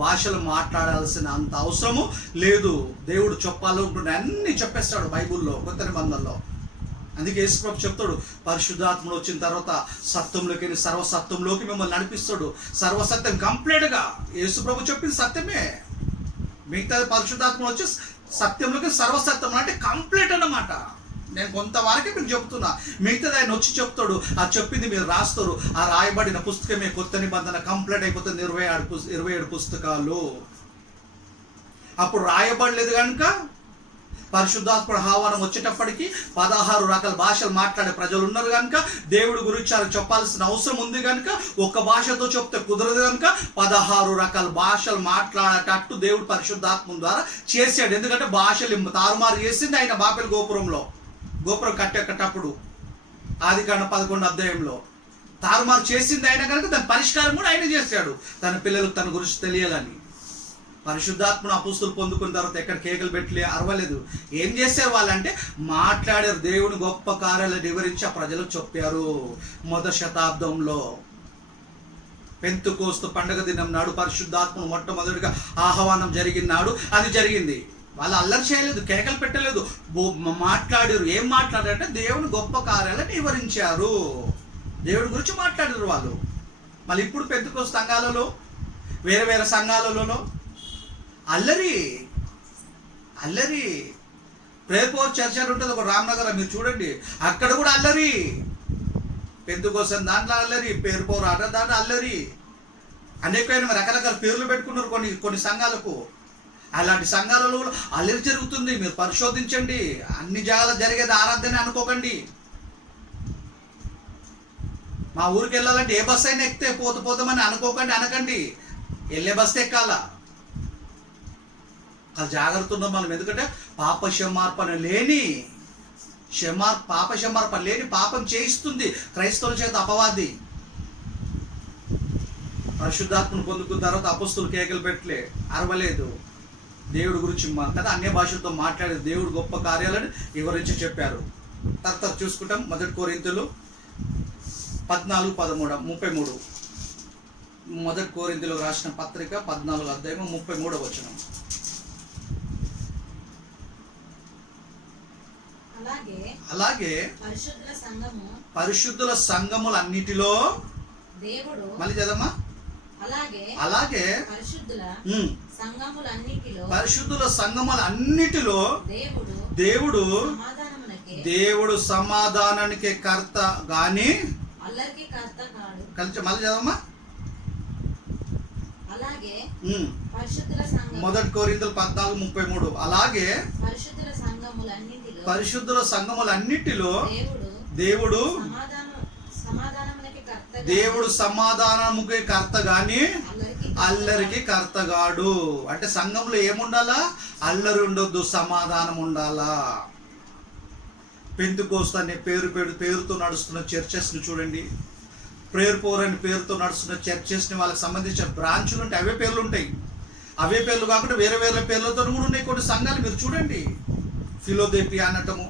భాషలు మాట్లాడాల్సిన అంత అవసరము లేదు. దేవుడు చెప్పాలనుకుంటే అన్ని చెప్పేస్తాడు బైబిల్లో, కొత్త నిబంధనలో. అందుకే యేసుప్రభు చెప్తాడు, పరిశుద్ధాత్ముడు వచ్చిన తర్వాత సత్యంలోకి వెళ్ళి సర్వసత్యంలోకి మిమ్మల్ని నడిపిస్తాడు. సర్వసత్యం కంప్లీట్గా యేసుప్రభు చెప్పింది సత్యమే. మిగతాది పరిశుద్ధాత్ముడు వచ్చి సత్యంలోకి సర్వసత్యం అంటే కంప్లీట్ అన్నమాట. నేను కొంతవరకే మీకు చెప్తున్నా, మిగతాది ఆయన వచ్చి చెప్తాడు. ఆ చెప్పింది మీరు రాస్తారు. ఆ రాయబడిన పుస్తకమే కొత్త నిబంధన కంప్లీట్ అయిపోతుంది. 27 పుస్తకాలు. అప్పుడు రాయబడలేదు కనుక పరిశుద్ధాత్ముడు ఆహ్వానం వచ్చేటప్పటికి 16 రకాల భాషలు మాట్లాడే ప్రజలు ఉన్నారు కనుక దేవుడి గురించి చెప్పాల్సిన అవసరం ఉంది కనుక ఒక్క భాషతో చెప్తే కుదరదు కనుక 16 రకాల భాషలు మాట్లాడేటట్టు దేవుడు పరిశుద్ధాత్మ ద్వారా చేశాడు. ఎందుకంటే భాషలు తారుమారు చేసింది ఆయన బాబెల్ గోపురం కట్టేటప్పుడు ఆదికాండం 11వ అధ్యాయంలో తారుమారు చేసింది ఆయన కనుక దాని పరిష్కారం కూడా ఆయన చేశాడు. తన పిల్లలకు తన గురించి తెలియాలని. పరిశుద్ధాత్మను అపోస్తులు పొందుకున్న తర్వాత ఎక్కడ కేకలు పెట్టలే, అరవలేదు. ఏం చేశారు వాళ్ళంటే మాట్లాడారు. దేవుని గొప్ప కార్యాలను వివరించి ఆ ప్రజలకు చెప్పారు. మొదటి శతాబ్దంలో పెంతెకోస్తు పండుగ దినం నాడు పరిశుద్ధాత్మను మొట్టమొదటిగా ఆహ్వానం జరిగిన నాడు అది జరిగింది. వాళ్ళు అల్లరి చేయలేదు, కేకలు పెట్టలేదు, మాట్లాడారు. ఏం మాట్లాడారంటే దేవుని గొప్ప కార్యాలను వివరించారు. దేవుడి గురించి మాట్లాడారు వాళ్ళు. మళ్ళీ ఇప్పుడు పెంతెకోస్తు సంఘాలలో, వేరే వేరే సంఘాలలో అల్లరి ప్రేయర్ పవర్ చర్చ్ అని ఉంటుంది ఒక రామ్నగర్, మీరు చూడండి, అక్కడ కూడా అల్లరి. పెంతెకోస్తు దాంట్లో అల్లరి, ప్రేయర్ పవర్ ఆట దాంట్లో అల్లరి. అనేకమైన రకరకాల పేర్లు పెట్టుకున్నారు కొన్ని సంఘాలకు. అలాంటి సంఘాలలో అల్లరి జరుగుతుంది. మీరు పరిశోధించండి. అన్ని జాగాలో జరిగేది ఆరాధన అనుకోకండి. మా ఊరికి వెళ్ళాలంటే ఏ బస్సు అయినా ఎక్కితే పోతామని అనకండి. వెళ్ళే బస్సు ఎక్కాలా. జాగ్రత్త ఉన్నాం మనం. ఎందుకంటే పాప క్షమార్పణ లేని పాపం చేయిస్తుంది క్రైస్తవుల చేత అపవాది. పరిశుద్ధాత్మను పొందుకున్న తర్వాత అపొస్తలులు కేకలు పెట్టలే, అరవలేదు. దేవుడి గురించి కదా అన్య భాషలతో మాట్లాడే దేవుడు గొప్ప కార్యాలను వివరించి చెప్పారు. తర్వాత చూసుకుంటాం 1 కొరింథీయులు 14:33. 1 కొరింథీయులకు రాసిన పత్రిక 14:33. అలాగే పరిశుద్ధుల సంఘములన్నిటిలో దేవుడు, మళ్ళీ చదమ్మా, అలాగే పరిశుద్ధుల సంఘములన్నిటిలో దేవుడు సమాధానానికి కర్త గాని కలిసి, మళ్ళీ చదవమ్మా. 1 కొరింథీయులు 14:33. అలాగే పరిశుద్ధుల సంఘములన్నిటిలో దేవుడు సమాధానముకి కర్త గాని అల్లరికి కర్తగాడు. అంటే సంఘంలో ఏముండాలా? అల్లరి ఉండొద్దు, సమాధానం ఉండాలా. పెంతెకోస్తు అనే పేరుతో నడుస్తున్న చర్చెస్ని చూడండి. ప్రేయర్ పవర్ అనే పేరుతో నడుస్తున్న చర్చెస్ని, వాళ్ళకి సంబంధించిన బ్రాంచులు ఉంటాయి, అవే పేర్లు ఉంటాయి. అవే పేర్లు కాకుండా వేరే వేరే పేర్లతో కూడా ఉన్నాయి కొన్ని సంఘాలు. మీరు చూడండి, ఫిలోదెఫియా అనటము,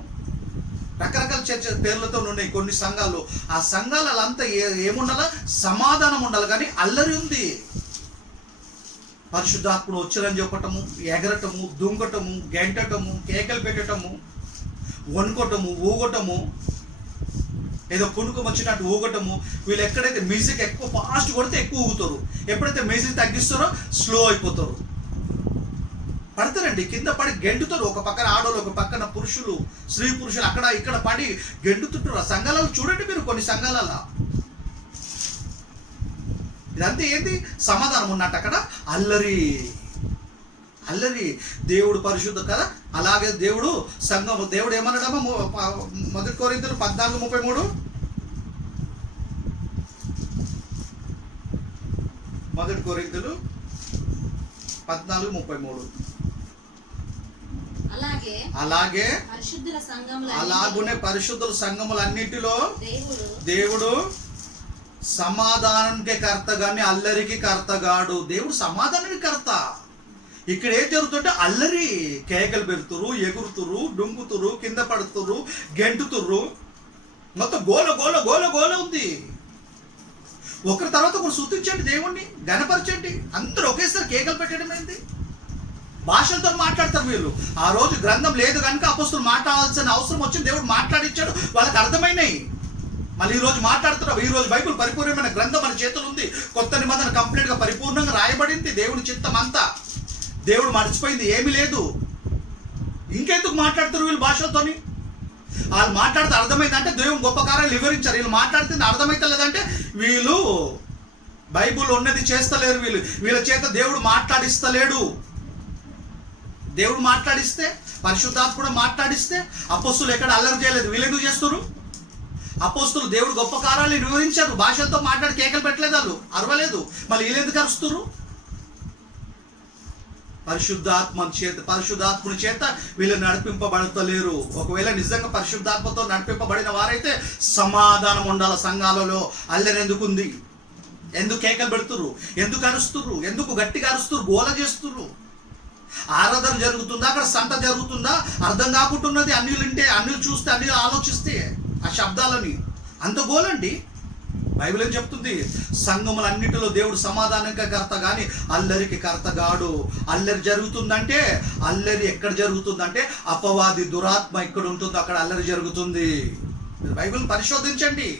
రకరకాల చర్చ పేర్లతో ఉన్నాయి కొన్ని సంఘాలు. ఆ సంఘాలంతా ఏముండాలా? సమాధానం ఉండాలి, కానీ అల్లరి ఉంది. పరిశుద్ధాత్ముడు వచ్చారని చెప్పటము, ఎగరటము, దుంగటము, గెంటటము, కేకలు పెట్టటము, వణుకోటము, ఊగటము, ఏదో కుణుకం వచ్చినట్టు ఊగటము. వీళ్ళు ఎక్కడైతే మ్యూజిక్ ఎక్కువ ఫాస్ట్ కొడితే ఎక్కువ ఊగుతారు, ఎప్పుడైతే మ్యూజిక్ తగ్గిస్తారో స్లో అయిపోతారు, పడతారండి, కింద పడి గెంటుతారు. ఒక పక్కన ఆడోళ్ళు, ఒక పక్కన పురుషులు, స్త్రీ పురుషులు అక్కడ ఇక్కడ పడి గెంటుతుంటారు. ఆ సంఘాలలో చూడండి మీరు, కొన్ని సంఘాలలో ఇదంతా ఏంటి? సమాధానం ఉన్నట్టు అక్కడ అల్లరి. దేవుడు పరిశుద్ధ కదా. అలాగే దేవుడు సంఘం, దేవుడు ఏమన్నాడమ్మా 1 కొరింథీయులు 14:33. 1 కొరింథీయులు 14:33. అలాగే అలాగునే పరిశుద్ధుల సంఘములన్నిటిలో దేవుడు సమాధానానికి కర్త గాని అల్లరికి కర్తగాడు. దేవుడు సమాధానానికి కర్త. ఇక్కడ ఏం జరుగుతుంటే అల్లరి, కేకలు పెడుతురు, ఎగురుతురు, డుంగుతురు, కింద పడుతురు, గెంటుతుర్రు, మొత్తం గోల గోల గోల గోల ఉంది. ఒకరి తర్వాత ఒకరు స్తుతించండి, దేవుణ్ణి గణపరచండి. అందరూ ఒకేసారి కేకలు పెట్టడం ఏంటి? భాషలతో మాట్లాడతారు వీళ్ళు. ఆ రోజు గ్రంథం లేదు కనుక అపొస్తలులు మాట్లాడాల్సిన అవసరం వచ్చింది, దేవుడు మాట్లాడించాడు, వాళ్ళకి అర్థమైనాయి. మళ్ళీ ఈ రోజు మాట్లాడుతున్నారు. ఈ రోజు బైబిల్ పరిపూర్ణమైన గ్రంథం మన చేతులు ఉంది. కొత్త నిబంధన కంప్లీట్గా పరిపూర్ణంగా రాయబడింది. దేవుడి చిత్తం అంతా దేవుడు మర్చిపోయింది ఏమీ లేదు. ఇంకెందుకు మాట్లాడుతారు వీళ్ళు భాషలతోని? వాళ్ళు మాట్లాడితే అర్థమైందంటే దేవుని గొప్ప కార్యాలు వివరించారు. వీళ్ళు మాట్లాడితే అర్థమైతే లేదంటే వీళ్ళు బైబుల్ ఉన్నది చేస్తలేరు. వీళ్ళ చేత దేవుడు మాట్లాడిస్తలేడు. దేవుడు మాట్లాడిస్తే, పరిశుద్ధాత్ముడు మాట్లాడిస్తే, అపొస్తలులు ఎక్కడ అల్లరి చేయలేదు. వీళ్ళు ఎందుకు చేస్తారు? అపొస్తలులు దేవుడు గొప్ప కార్యాలు వివరించారు, భాషలతో మాట్లాడి కేకలు పెట్టలేదు, వాళ్ళు అరవలేదు. మళ్ళీ వీళ్ళు ఎందుకు అరుస్తారు? పరిశుద్ధాత్ముని చేత వీళ్ళు నడిపింపబడతలేరు. ఒకవేళ నిజంగా పరిశుద్ధాత్మతో నడిపింపబడిన వారైతే సమాధానం ఉండాలి. సంఘాలలో అల్లరి ఎందుకు ఉంది? ఎందుకు కేకలు పెడుతురు? ఎందుకు అరుస్తురు? ఎందుకు గట్టిగా అరుస్తురు, గోల చేస్తురు? ఆరాధన జరుగుతుందా, అక్కడ సంత జరుగుతుందా అర్థం కాకుంటున్నది. అన్యులు చూస్తే, అన్యులు ఆలోచిస్తే ఆ శబ్దాలని అంత గోలండి. బైబిల్ ఏం చెప్తుంది? సంఘములన్నిటిలో దేవుడు సమాధానంగా కర్త కానీ అల్లరికి కర్తగాడు. అల్లరి జరుగుతుందంటే, అల్లరి ఎక్కడ జరుగుతుందంటే అపవాది దురాత్మ ఎక్కడ ఉంటుందో అక్కడ అల్లరి జరుగుతుంది. బైబిల్ పరిశోధించండి,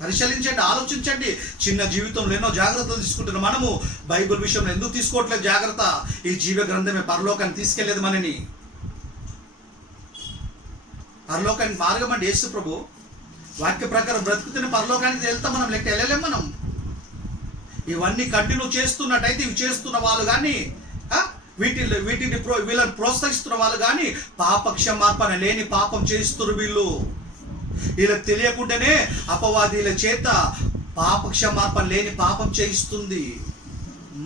పరిశీలించండి, ఆలోచించండి. చిన్న జీవితంలో ఎన్నో జాగ్రత్తలు తీసుకుంటున్నాం మనము. బైబిల్ విషయంలో ఎందుకు తీసుకోవట్లేదు జాగ్రత్త? ఈ జీవ గ్రంథమే పరలోకాన్ని తీసుకెళ్లేదు మనని. పరలోకానికి మార్గం అంటే యేసు ప్రభు వాక్య ప్రకారం బ్రతుకుతున్న పరలోకానికి వెళ్తాం మనం, లెక్క వెళ్ళలేం మనం. ఇవన్నీ కంటిన్యూ చేస్తున్నట్టయితే, ఇవి చేస్తున్న వాళ్ళు కానీ, వీళ్ళని ప్రోత్సహిస్తున్న వాళ్ళు కానీ పాపక్షమార్పణ లేని పాపం చేస్తున్నారు. వీళ్ళకి తెలియకుండానే అపవాదీల చేత పాపక్షమార్పణ లేని పాపం చేయిస్తుంది.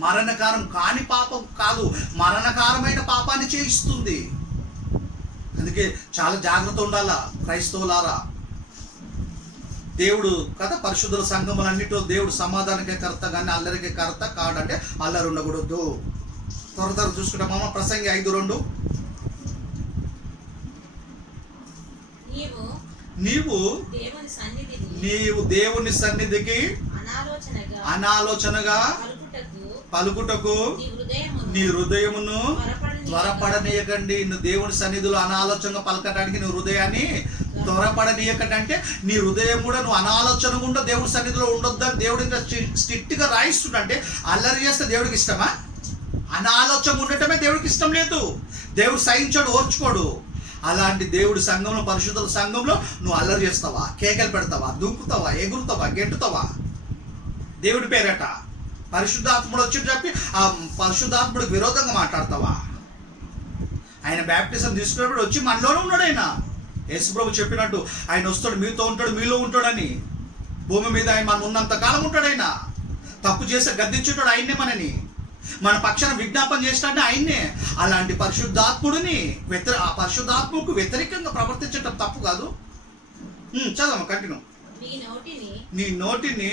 మరణకారం కాని పాపం కాదు, మరణకారమైన పాపాన్ని చేయిస్తుంది. అందుకే చాలా జాగ్రత్త ఉండాలా క్రైస్తవులారా. దేవుడు కదా పరిశుద్ధుల సంఘములన్నిటిలో దేవుడు సమాధానకే కర్త కానీ అల్లరికే కర్త కాడంటే అల్లరి ఉండకూడదు. త్వర చూసుకుంటామా ప్రసంగి 5:2. నీవు దేవుని సన్నిధికి అనాలోచనగా పలుకుటకు నీ హృదయమును త్వరపడనీయకండి. నువ్వు దేవుని సన్నిధిలో అనాలోచనగా పలకడానికి నువ్వు హృదయాన్ని త్వరపడనీయకండి అంటే నీ హృదయం కూడా నువ్వు అనాలోచనగా ఉండవు, దేవుడి సన్నిధిలో ఉండొద్దని దేవుడు ఇంకా స్ట్రిక్ట్గా రాయిస్తుంటే అల్లరి చేస్తే దేవుడికి ఇష్టమా? అనాలోచన ఉండటమే దేవుడికి ఇష్టం లేదు. దేవుడు సహించాడు, ఓర్చుకోడు. అలాంటి దేవుడి సంఘంలో పరిశుద్ధుల సంఘంలో నువ్వు అల్లరి చేస్తావా, కేకలు పెడతావా, దుంకుతావా, ఎగురుతావా, గెంటుతావా? దేవుడి పేరట పరిశుద్ధాత్ముడు వచ్చి చెప్పి ఆ పరిశుద్ధాత్ముడికి విరోధంగా మాట్లాడతావా? ఆయన బ్యాప్టిజం తీసుకున్నప్పుడు వచ్చి మనలోనే ఉన్నాడు. ఆయన యేసుప్రభు చెప్పినట్టు ఆయన వస్తాడు, మీతో ఉంటాడు, మీలో ఉంటాడని. భూమి మీద ఆయన మనం ఉన్నంత కాలం ఉంటాడు. ఆయన తప్పు చేస్తే గద్దించుంటాడు ఆయన్నే, మనని మన పక్షాన విజ్ఞాపన చేస్తాడంటే ఆయన్నే. అలాంటి పరిశుద్ధాత్ముడిని ఆ పరిశుద్ధాత్మకు వ్యతిరేకంగా ప్రవర్తించడం తప్పు కాదు. చదవమ్మా, కంటిన్యూ. నీ నోటిని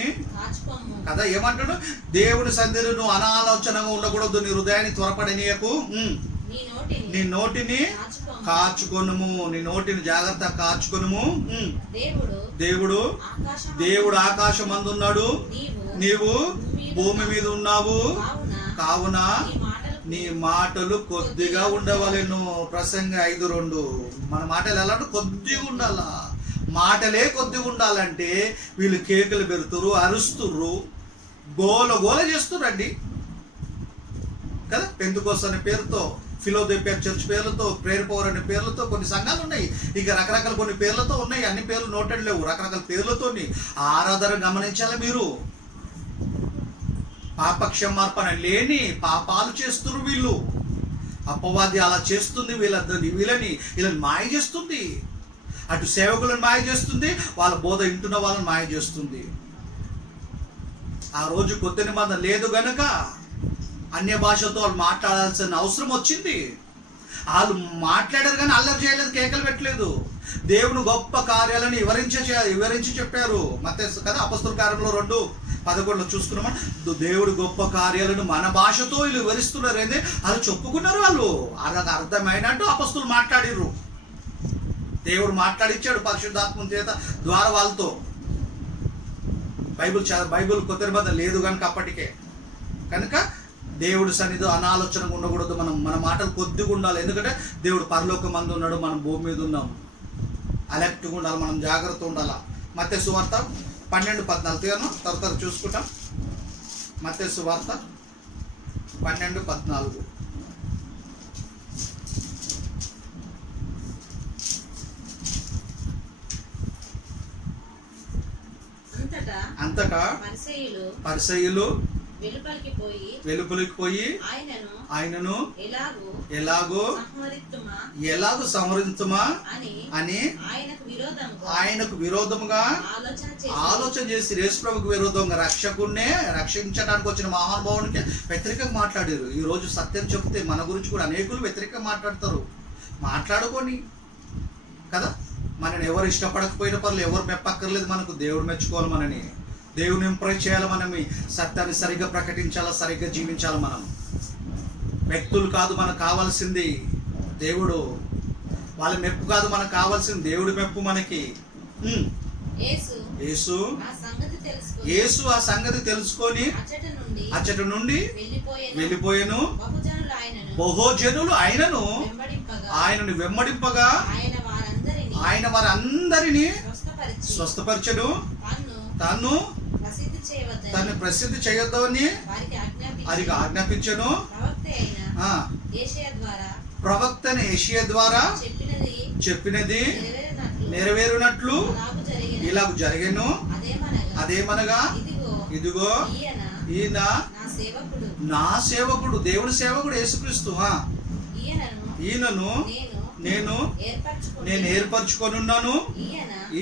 కదా ఏమంటాడు? దేవుని సన్నిధిలో నువ్వు అనాలోచనగా ఉండకూడదు, నీ హృదయాన్ని త్వరపడనీయకు. నీ నోటిని కాచుకొనుము, నీ నోటిని జాగ్రత్త కాచుకొనుము. దేవుడు ఆకాశం అందున్నాడు, నీవు భూమి మీద ఉన్నావు, కావున నీ మాటలు కొద్దిగా ఉండవలెను. ప్రసంగి 5:2. మన మాటలు ఎలా కొద్దిగా ఉండాలా? మాటలే కొద్దిగా ఉండాలంటే వీళ్ళు కేకులు పెడుతురు, అరుస్తుర్రు, గోల చేస్తుర్రండి కదా. పెంతుకోస్ అనే పేరుతో, ఫిలోదెల్ఫియా చర్చ్ పేర్లతో, ప్రేయర్ పవర్ అనే పేర్లతో కొన్ని సంఘాలు ఉన్నాయి. ఇక రకరకాల కొన్ని పేర్లతో ఉన్నాయి. అన్ని పేర్లు నోటెడ్ లేవు, రకరకాల పేర్లతోని ఆరాధన గమనించాలి మీరు. పాప క్షమార్పణ లేని పాపాలు చేస్తున్నారు వీళ్ళు. అపవాది అలా చేస్తుంది, వీళ్ళని మాయ చేస్తుంది. అటు సేవకులను మాయ చేస్తుంది, వాళ్ళ బోధ ఇంటున్న వాళ్ళని మాయ చేస్తుంది. ఆ రోజు కొత్త నిబంధన లేదు గనక అన్య భాషతో వాళ్ళు మాట్లాడాల్సిన అవసరం వచ్చింది. వాళ్ళు మాట్లాడారు కానీ అల్లరి చేయలేదు, కేకలు పెట్టలేదు. దేవుని గొప్ప కార్యాలను వివరించి చెప్పారు. మత్తయి కదా అపొస్తలుల కార్యంలో 2:11 చూసుకున్నామా? దేవుడు గొప్ప కార్యాలను మన భాషతో వీళ్ళు వివరిస్తున్నారు. ఏంది వాళ్ళు చెప్పుకున్నారు. వాళ్ళు అలాగ అర్థమైనట్టు అపొస్తలులు మాట్లాడిర్రు. దేవుడు మాట్లాడిచ్చాడు పరిశుద్ధాత్మ చేత ద్వారా వాళ్ళతో. బైబిల్ కొత్త నిబంధన లేదు కనుక అప్పటికే కనుక దేవుడి సన్నిధిలో అనాలోచనగా ఉండకూడదు. మన మాటలు కొద్దిగా ఉండాలి. ఎందుకంటే దేవుడు పరలోకం మందు ఉన్నాడు, మనం భూమి మీద ఉన్నాం. అలర్ట్గా ఉండాలి, మనం జాగ్రత్త ఉండాలి. మత్తయి సువార్త 12:14 తర్వాత చూసుకుంటాం. మత్తయి సువార్త 12:14. అంతటా పరిసయ్యులు వెలుపలికి పోయి ఆయనను ఎలాగో సంహరించుమా అని ఆయనకు విరోధముగా ఆలోచన చేసి యేసుప్రభుకు విరోధంగా రక్షకుడినే రక్షించడానికి వచ్చిన మహానుభావునికి వ్యతిరేకంగా మాట్లాడారు. ఈ రోజు సత్యం చెప్తే మన గురించి కూడా అనేకులు వ్యతిరేకంగా మాట్లాడతారు. మాట్లాడుకొని కదా, మనని ఎవరు ఇష్టపడకపోయిన పనులు ఎవరు మెప్పక్కర్లేదు. మనకు దేవుడు మెచ్చుకోవాలి, మనని దేవుని ఇంప్రెస్ చేయాలి. మనం సత్యాన్ని సరిగ్గా ప్రకటించాలా, సరిగ్గా జీవించాలి. మనం వ్యక్తులు కాదు మనకు కావాల్సింది దేవుడు. వాళ్ళ మెప్పు కాదు మనకు కావాల్సింది దేవుడి మెప్పు మనకి. యేసు ఆ సంగతి తెలుసుకొని అచ్చట నుండి వెళ్ళిపోయాను. బహుజనులు ఆయనను వెంబడింపగా ఆయన వారందరినీ స్వస్థపరచను, తను ప్రసిద్ధి చేయొద్దని వారికి ఆజ్ఞాపించను. ప్రవక్తని యెషయా ద్వారా చెప్పినది నెరవేరునట్లు ఇలాగ జరిగెను. అదేమనగా ఇదిగో ఈయన నా సేవకుడు, దేవుని సేవకుడు యేసుక్రీస్తు. ఈయనను నేను ఏర్పరచుకొనున్నాను.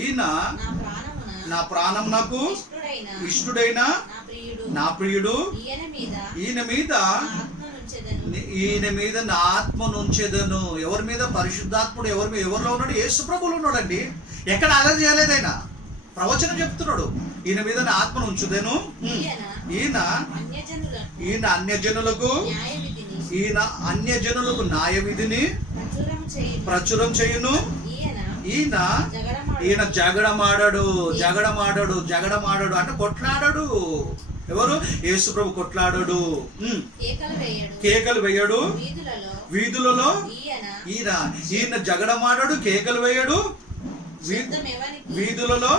ఈయన నా ప్రాణం నాకు ఇష్టుడైన నా ప్రియుడు. ఈయన మీద నా ఆత్మను ఉంచెదను. ఎవరి మీద? పరిశుద్ధాత్ముడు ఎవరిలో ఉన్నాడు? యేసు ప్రభువులో ఉన్నాడండి. ఎక్కడ అల్లరి చేయలేదు ఆయన. ప్రవచనం చెప్తున్నాడు. ఈయన మీద నా ఆత్మను ఉంచుదేను. ఈయన అన్యజనులకు న్యాయ విధిని ప్రచురం చేయును. ఈయన జగడమాడాడు అంటే కొట్లాడాడు. ఎవరు? యేసు ప్రభు కొట్లాడాడు, కేకలు వేయడు వీధులలో. ఈయన జగడమాడాడు, కేకలు వేయడు వీధులలో.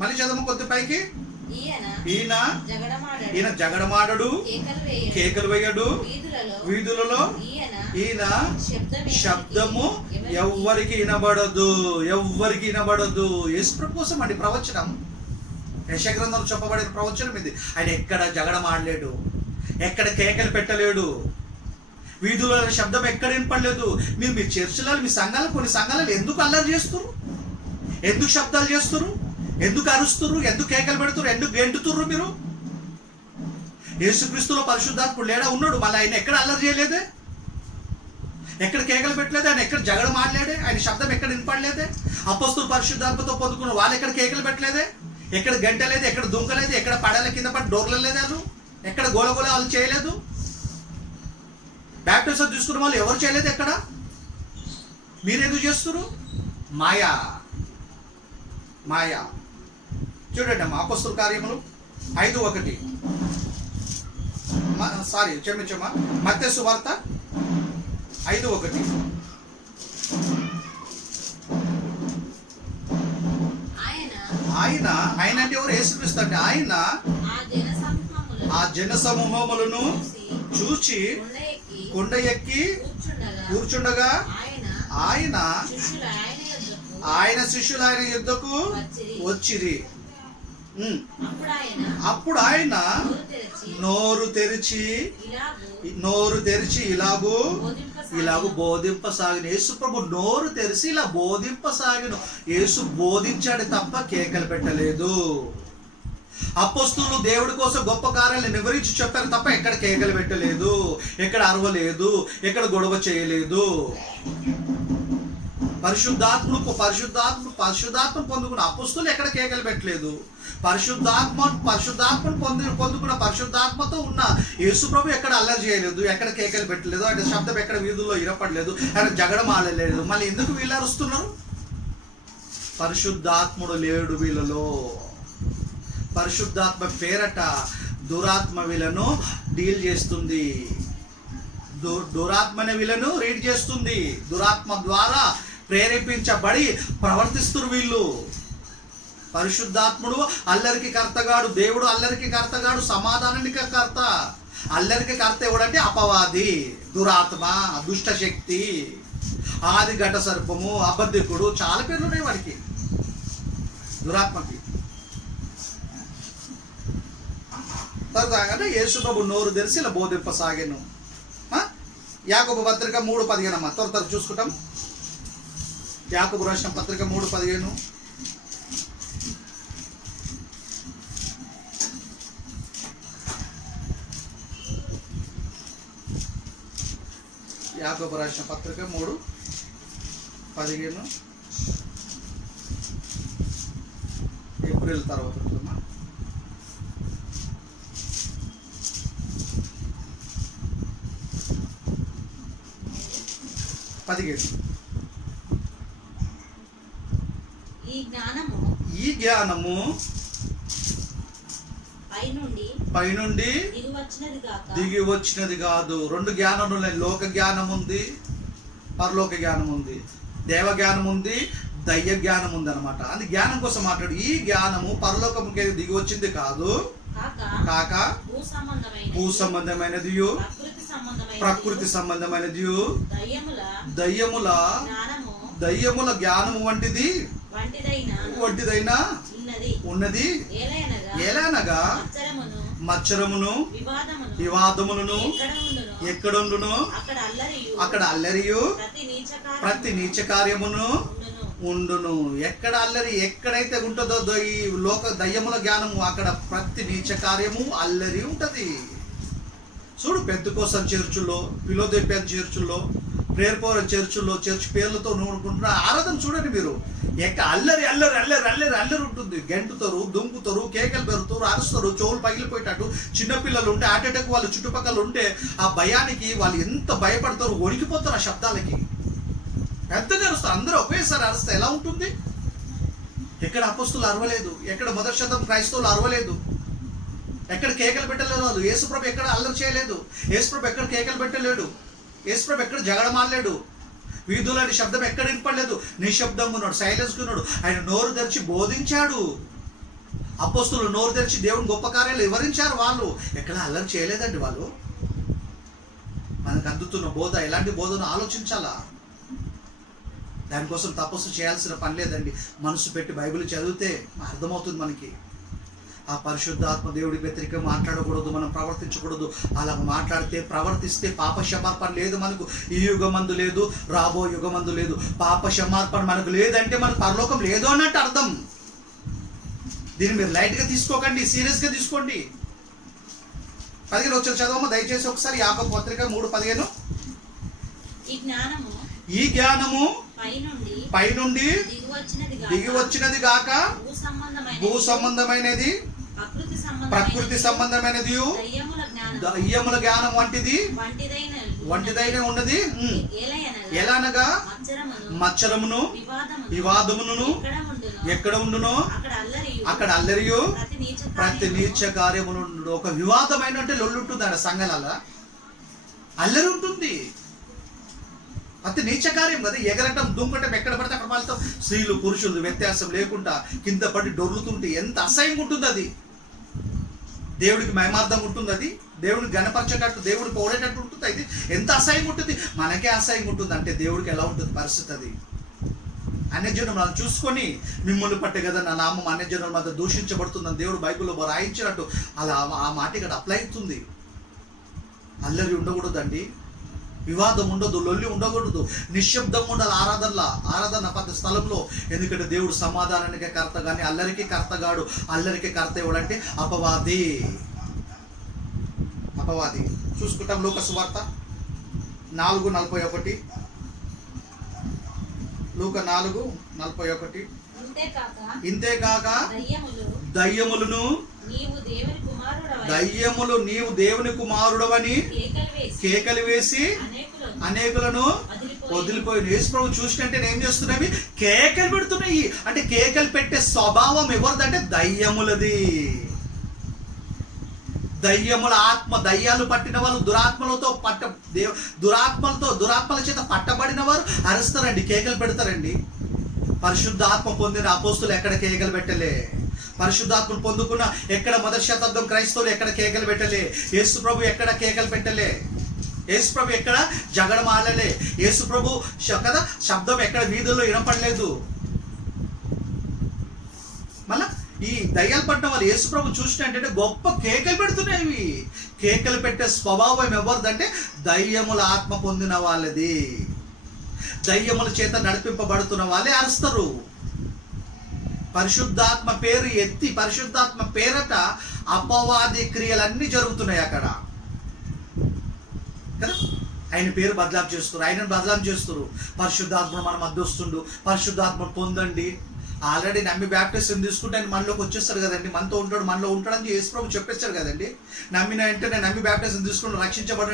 మళ్ళీ చదవము కొద్ది పైకి. ఈయన జగడమాడడు, కేకలు వేయడు వీధులలో. ఈయన శబ్దము ఎవ్వరికి వినబడదు. యేసు ప్రభు కోసం అండి ప్రవచనం. యెషయా గ్రంథంలో చెప్పబడిన ప్రవచనం ఇది. ఆయన ఎక్కడ జగడమాడలేడు, ఎక్కడ కేకలు పెట్టలేడు, వీధుల శబ్దం ఎక్కడ వినపడలేదు. మీరు మీ చర్చిలలో, మీ సంఘాలు, కొన్ని సంఘాలలో ఎందుకు అల్లరి చేస్తున్నారు? ఎందుకు శబ్దాలు చేస్తున్నారు? ఎందుకు అరుస్తున్నారు? ఎందుకు కేకలు పెడుతున్నారు? ఎందుకు గెంటుతున్నారు? మీరు యేసుక్రీస్తులో పరిశుద్ధాత్ముడు లేడా? ఉన్నాడు. మళ్ళీ ఆయన ఎక్కడ అల్లరి చేయలేదే, ఎక్కడ కేకలు పెట్టలేదే, ఆయన ఎక్కడ జగడం ఆడలేదే, ఆయన శబ్దం ఎక్కడ వినపడలేదే. అపొస్తలులు పరిశుద్ధాత్మతో పొందుకున్న వాళ్ళు ఎక్కడ కేకలు పెట్టలేదే, ఎక్కడ గంటలేదు, ఎక్కడ దుంకలేదు, ఎక్కడ పడాల కింద పడి డోర్లేదు, ఎక్కడ గోలగోల వాళ్ళు చేయలేదు. బ్యాప్టిజం తీసుకున్న వాళ్ళు ఎవరు చేయలేదు. ఎక్కడ మీరెందుకు చేస్తున్నారు? మాయా. చూడండి అమ్మా, అపొస్తలుల కార్యములు 5:1. క్షమించమ్మా, మత్తయి సువార్త 5:1. ఆయన అంటే ఎవరు? యేసుక్రీస్తు అంటే. ఆయన ఆ జన సమూహములను చూచి కొండ ఎక్కి కూర్చుండగా ఆయన శిష్యులు ఆయన యుద్ధకు వచ్చిరి. అప్పుడు ఆయన నోరు తెరిచి ఇలాగూ బోధింపసాగిన. యేసు ప్రభు నోరు తెరిచి ఇలా బోధింపసాగిన. యేసు బోధించాడు తప్ప కేకలు పెట్టలేదు. అపొస్తలులు దేవుడి కోసం గొప్ప కార్యాలను వివరించి చెప్పారు తప్ప ఎక్కడ కేకలు పెట్టలేదు, ఎక్కడ అరవలేదు, ఎక్కడ గొడవ చేయలేదు. పరిశుద్ధాత్మను పొందుకున్న అపొస్తలులు ఎక్కడ కేకలు పెట్టలేదు. పరిశుద్ధాత్మను పొందుకున్న పరిశుద్ధాత్మతో ఉన్న యేసు ప్రభు ఎక్కడ అల్లరి చేయలేదు, ఎక్కడ కేకలు పెట్టలేదు, ఆయన శబ్దం ఎక్కడ వీధుల్లో ఇరపడలేదు, ఆయన జగడం ఆడలేదు. మళ్ళీ ఎందుకు వీళ్ళు అరుస్తున్నారు? పరిశుద్ధాత్ముడు లేడు వీళ్ళలో. పరిశుద్ధాత్మ పేరట దురాత్మ వీళ్ళను డీల్ చేస్తుంది, దురాత్మని వీళ్ళను రీడ్ చేస్తుంది. దురాత్మ ద్వారా ప్రేరేపించబడి ప్రవర్తిస్తున్నారు వీళ్ళు. పరిశుద్ధాత్ముడు అల్లరికి కర్తగాడు, దేవుడు అల్లరికి కర్తగాడు, సమాధానానికి కర్త. అల్లరికి కర్త ఎవడంటే అపవాది, దురాత్మ, దుష్ట శక్తి, ఆది ఘట సర్పము, అబద్ధికుడు, చాలా పేర్లు ఉన్నాయి వాడికి, దురాత్మకి. తర్వాత యేసు ప్రభు నోరు తెరిచి ఇలా బోధింపసాగాను. యాకోబు పత్రిక 3:15 అమ్మా, త్వర చూసుకుంటాం. యాకోబు రాసిన పత్రిక 3:15. యాకోబు రాసిన పత్రిక 3:15. ఏప్రిల్ తర్వాత 17. ఈ జ్ఞానము పైనుండి దిగి వచ్చినది కాదు. రెండు జ్ఞానములు ఉన్నాయి. లోక జ్ఞానం ఉంది, పరలోక జ్ఞానం ఉంది, దేవ జ్ఞానం ఉంది, దయ్య జ్ఞానం ఉంది అనమాట. అది జ్ఞానం కోసం మాట్లాడు. ఈ జ్ఞానము పరలోకంకి దిగి వచ్చింది కాక భూ సంబంధమైనది, ప్రకృతి సంబంధమైనది, దయ్యముల జ్ఞానము వంటిదైనా ఉన్నది. ఏలనగా మచ్చరమును వివాదములను ఎక్కడుండును అక్కడ అల్లరియు ప్రతి నీచ కార్యమును ఉండును. ఎక్కడ అల్లరి ఎక్కడైతే ఉంటుందో ఈ లోక దయ్యముల జ్ఞానము, అక్కడ ప్రతి నీచ కార్యము అల్లరి ఉంటది. చూడు, పెద్దకోసం చర్చుల్లో, ఫిలదెల్ఫియా చర్చుల్లో, ప్రేయర్ పవర్ చర్చిలో చర్చ్ పేర్లతో నూనుకుంటున్న ఆరాధన చూడండి మీరు. అల్లరి అల్లరి అల్లరి అల్లరి అల్లరి ఉంటుంది. గెంటుతారు, దుంకుతారు, కేకలు పెరుగుతారు, అరుస్తారు, చెవులు పగిలిపోయేటట్టు. చిన్నపిల్లలు ఉంటే హార్ట్ అటాక్ వాళ్ళు చుట్టుపక్కల ఉంటే ఆ భయానికి వాళ్ళు ఎంత భయపడతారు, వణికిపోతారు ఆ శబ్దాలకి. పెద్దగా అరుస్తారు, అందరూ ఒకేసారి అరుస్తే ఎలా ఉంటుంది? ఎక్కడ అపొస్తలులు అరవలేదు, ఎక్కడ మొదటి శతం క్రైస్తవులు అరవలేదు, ఎక్కడ కేకలు పెట్టలేదు వాళ్ళు. యేసుప్రభు ఎక్కడ అల్లరి చేయలేదు, యేసుప్రభు ఎక్కడ కేకలు పెట్టలేడు, యేసుప్రభు ఎక్కడ జగడమాడలేడు, వీధులని శబ్దం ఎక్కడ వినపడలేదు. నిశ్శబ్దంగా ఉన్నాడు, సైలెన్స్గా ఉన్నాడు. ఆయన నోరు తెరిచి బోధించాడు. అపొస్తలులు నోరు తెరిచి దేవుని గొప్ప కార్యాలు వివరించారు. వాళ్ళు ఎక్కడ అల్లరి చేయలేదండి. వాళ్ళు మనకు అందుతున్న బోధ ఎలాంటి బోధను ఆలోచించాలా. దానికోసం తపస్సు చేయాల్సిన పని లేదండి. మనసు పెట్టి బైబిల్ చదివితే అర్థమవుతుంది మనకి. ఆ పరిశుద్ధాత్మ దేవుడికి వ్యతిరేకంగా మాట్లాడకూడదు, మనం ప్రవర్తించకూడదు. అలా మాట్లాడితే ప్రవర్తిస్తే పాప క్షమార్పణ లేదు మనకు. ఈ యుగమందు లేదు, రాబో యుగమందు లేదు. పాప క్షమార్పణ మనకు లేదంటే మనకు పరలోకం లేదు అన్నట్టు అర్థం. దీన్ని మీరు లైట్గా తీసుకోకండి, సీరియస్గా తీసుకోండి. 15 వచ్చిన చదవము దయచేసి ఒకసారి. యాకోబు పత్రిక 3:15. ఈ జ్ఞానము పైనుండి దిగి వచ్చినది గాక భూ సంబంధమైనది, ప్రకృతి సంబంధమైనది, దయ్యముల జ్ఞానం వంటిదైన ఉన్నది. ఎలానగా మచ్చరమును వివాదమును ఎక్కడ ఉండునో అక్కడ అల్లరియు ప్రతి నీచ కార్యమును. ఒక వివాదమైన అంటే లొల్లుంటుంది ఆడ సంఘాలలో, అల్లరి ఉంటుంది, అతి నీచ కార్యం కదా. ఎగరటం, దుంకటం, ఎక్కడ పడితే అక్కడ పాలుతాం. స్త్రీలు పురుషులు వ్యత్యాసం లేకుండా కింద పడి డొర్లుతుంటే ఎంత అసహ్యంగా ఉంటుంది అది. దేవుడికి మహిమార్థం ఉంటుంది అది. దేవుడికి గణపరచేటట్టు, దేవుడికి పోడేటట్టు ఉంటుంది. అయితే ఎంత అసహ్యంగా ఉంటుంది, మనకే అసహ్యంగా ఉంటుంది అంటే దేవుడికి ఎలా ఉంటుంది పరిస్థితి అది. అన్యజనులను చూసుకొని మిమ్మల్ని పట్టే కదా నా నామం అన్యజనుల మధ్య దూషించబడుతుందని దేవుడు బైబిల్లో రాయించినట్టు అలా ఆ మాట ఇక్కడ అప్లై అవుతుంది. అల్లరి ఉండకూడదండి, వివాదం ఉండదు, లొల్లి ఉండకూడదు, నిశ్శబ్దం ఉండాలి ఆరాధన పద్ధతి స్థలంలో. ఎందుకంటే దేవుడు సమాధానానికి కర్త కానీ అల్లరికి కర్తగాడు. అల్లరికి కర్త ఎవడంటే అపవాది. చూసుకుంటాం లూకా సువార్త 4:41. లూకా 4:41. ఇంతేకాక దయ్యములు నీవు దేవుని కుమారుడవని కేకలు వేసి అనేకులను వదిలిపోయి. యేసుప్రభు చూసినట్టే ఏం చేస్తున్నాయి? కేకలు పెడుతున్నాయి. అంటే కేకలు పెట్టే స్వభావం ఎవరిదంటే దయ్యములది. దయ్యముల ఆత్మ, దయ్యాలు పట్టిన వాళ్ళు, దురాత్మల చేత పట్టబడిన వారు అరుస్తారండి, కేకలు పెడతారండి. పరిశుద్ధాత్మ పొందిన అపోస్తులు ఎక్కడ కేకలు పెట్టలే. పరిశుద్ధాత్మను పొందుకున్న ఎక్కడ మొదటి శతాబ్దం క్రైస్తవులు ఎక్కడ కేకలు పెట్టలే. యేసు ప్రభు ఎక్కడ కేకలు పెట్టలే. యేసు ప్రభు ఎక్కడ జగడం ఆడలే. యేసు ప్రభు కదా శబ్దం ఎక్కడ వీధుల్లో వినపడలేదు. మళ్ళా ఈ దయ్యాలు పట్టిన వాళ్ళు యేసు ప్రభు చూసినట్టే గొప్ప కేకలు పెడుతున్నాయి. కేకలు పెట్టే స్వభావం ఎవరిదంటే దయ్యముల ఆత్మ పొందిన వాళ్ళది. దయ్యముల చేత నడిపింపబడుతున్న వాళ్ళే అరుస్తారు. పరిశుద్ధాత్మ పేరు ఎత్తి, పరిశుద్ధాత్మ పేరట అపవాది క్రియలన్నీ జరుగుతున్నాయి అక్కడ కదా. ఆయన పేరు బదలాం చేస్తారు, ఆయనను బదలాం చేస్తారు. పరిశుద్ధాత్మను మన మధ్య వస్తుండు, పరిశుద్ధాత్మను పొందండి. ఆల్రెడీ నమ్మి బ్యాప్టిజం తీసుకుంటే ఆయన మనలోకి వచ్చేస్తాడు కదండి, మనతో ఉంటాడు, మనలో ఉంటాడని యేసుప్రభు చెప్పేస్తాడు కదండి. నమ్మిన వెంటనే నమ్మి బ్యాప్టిజం తీసుకుని రక్షించబడి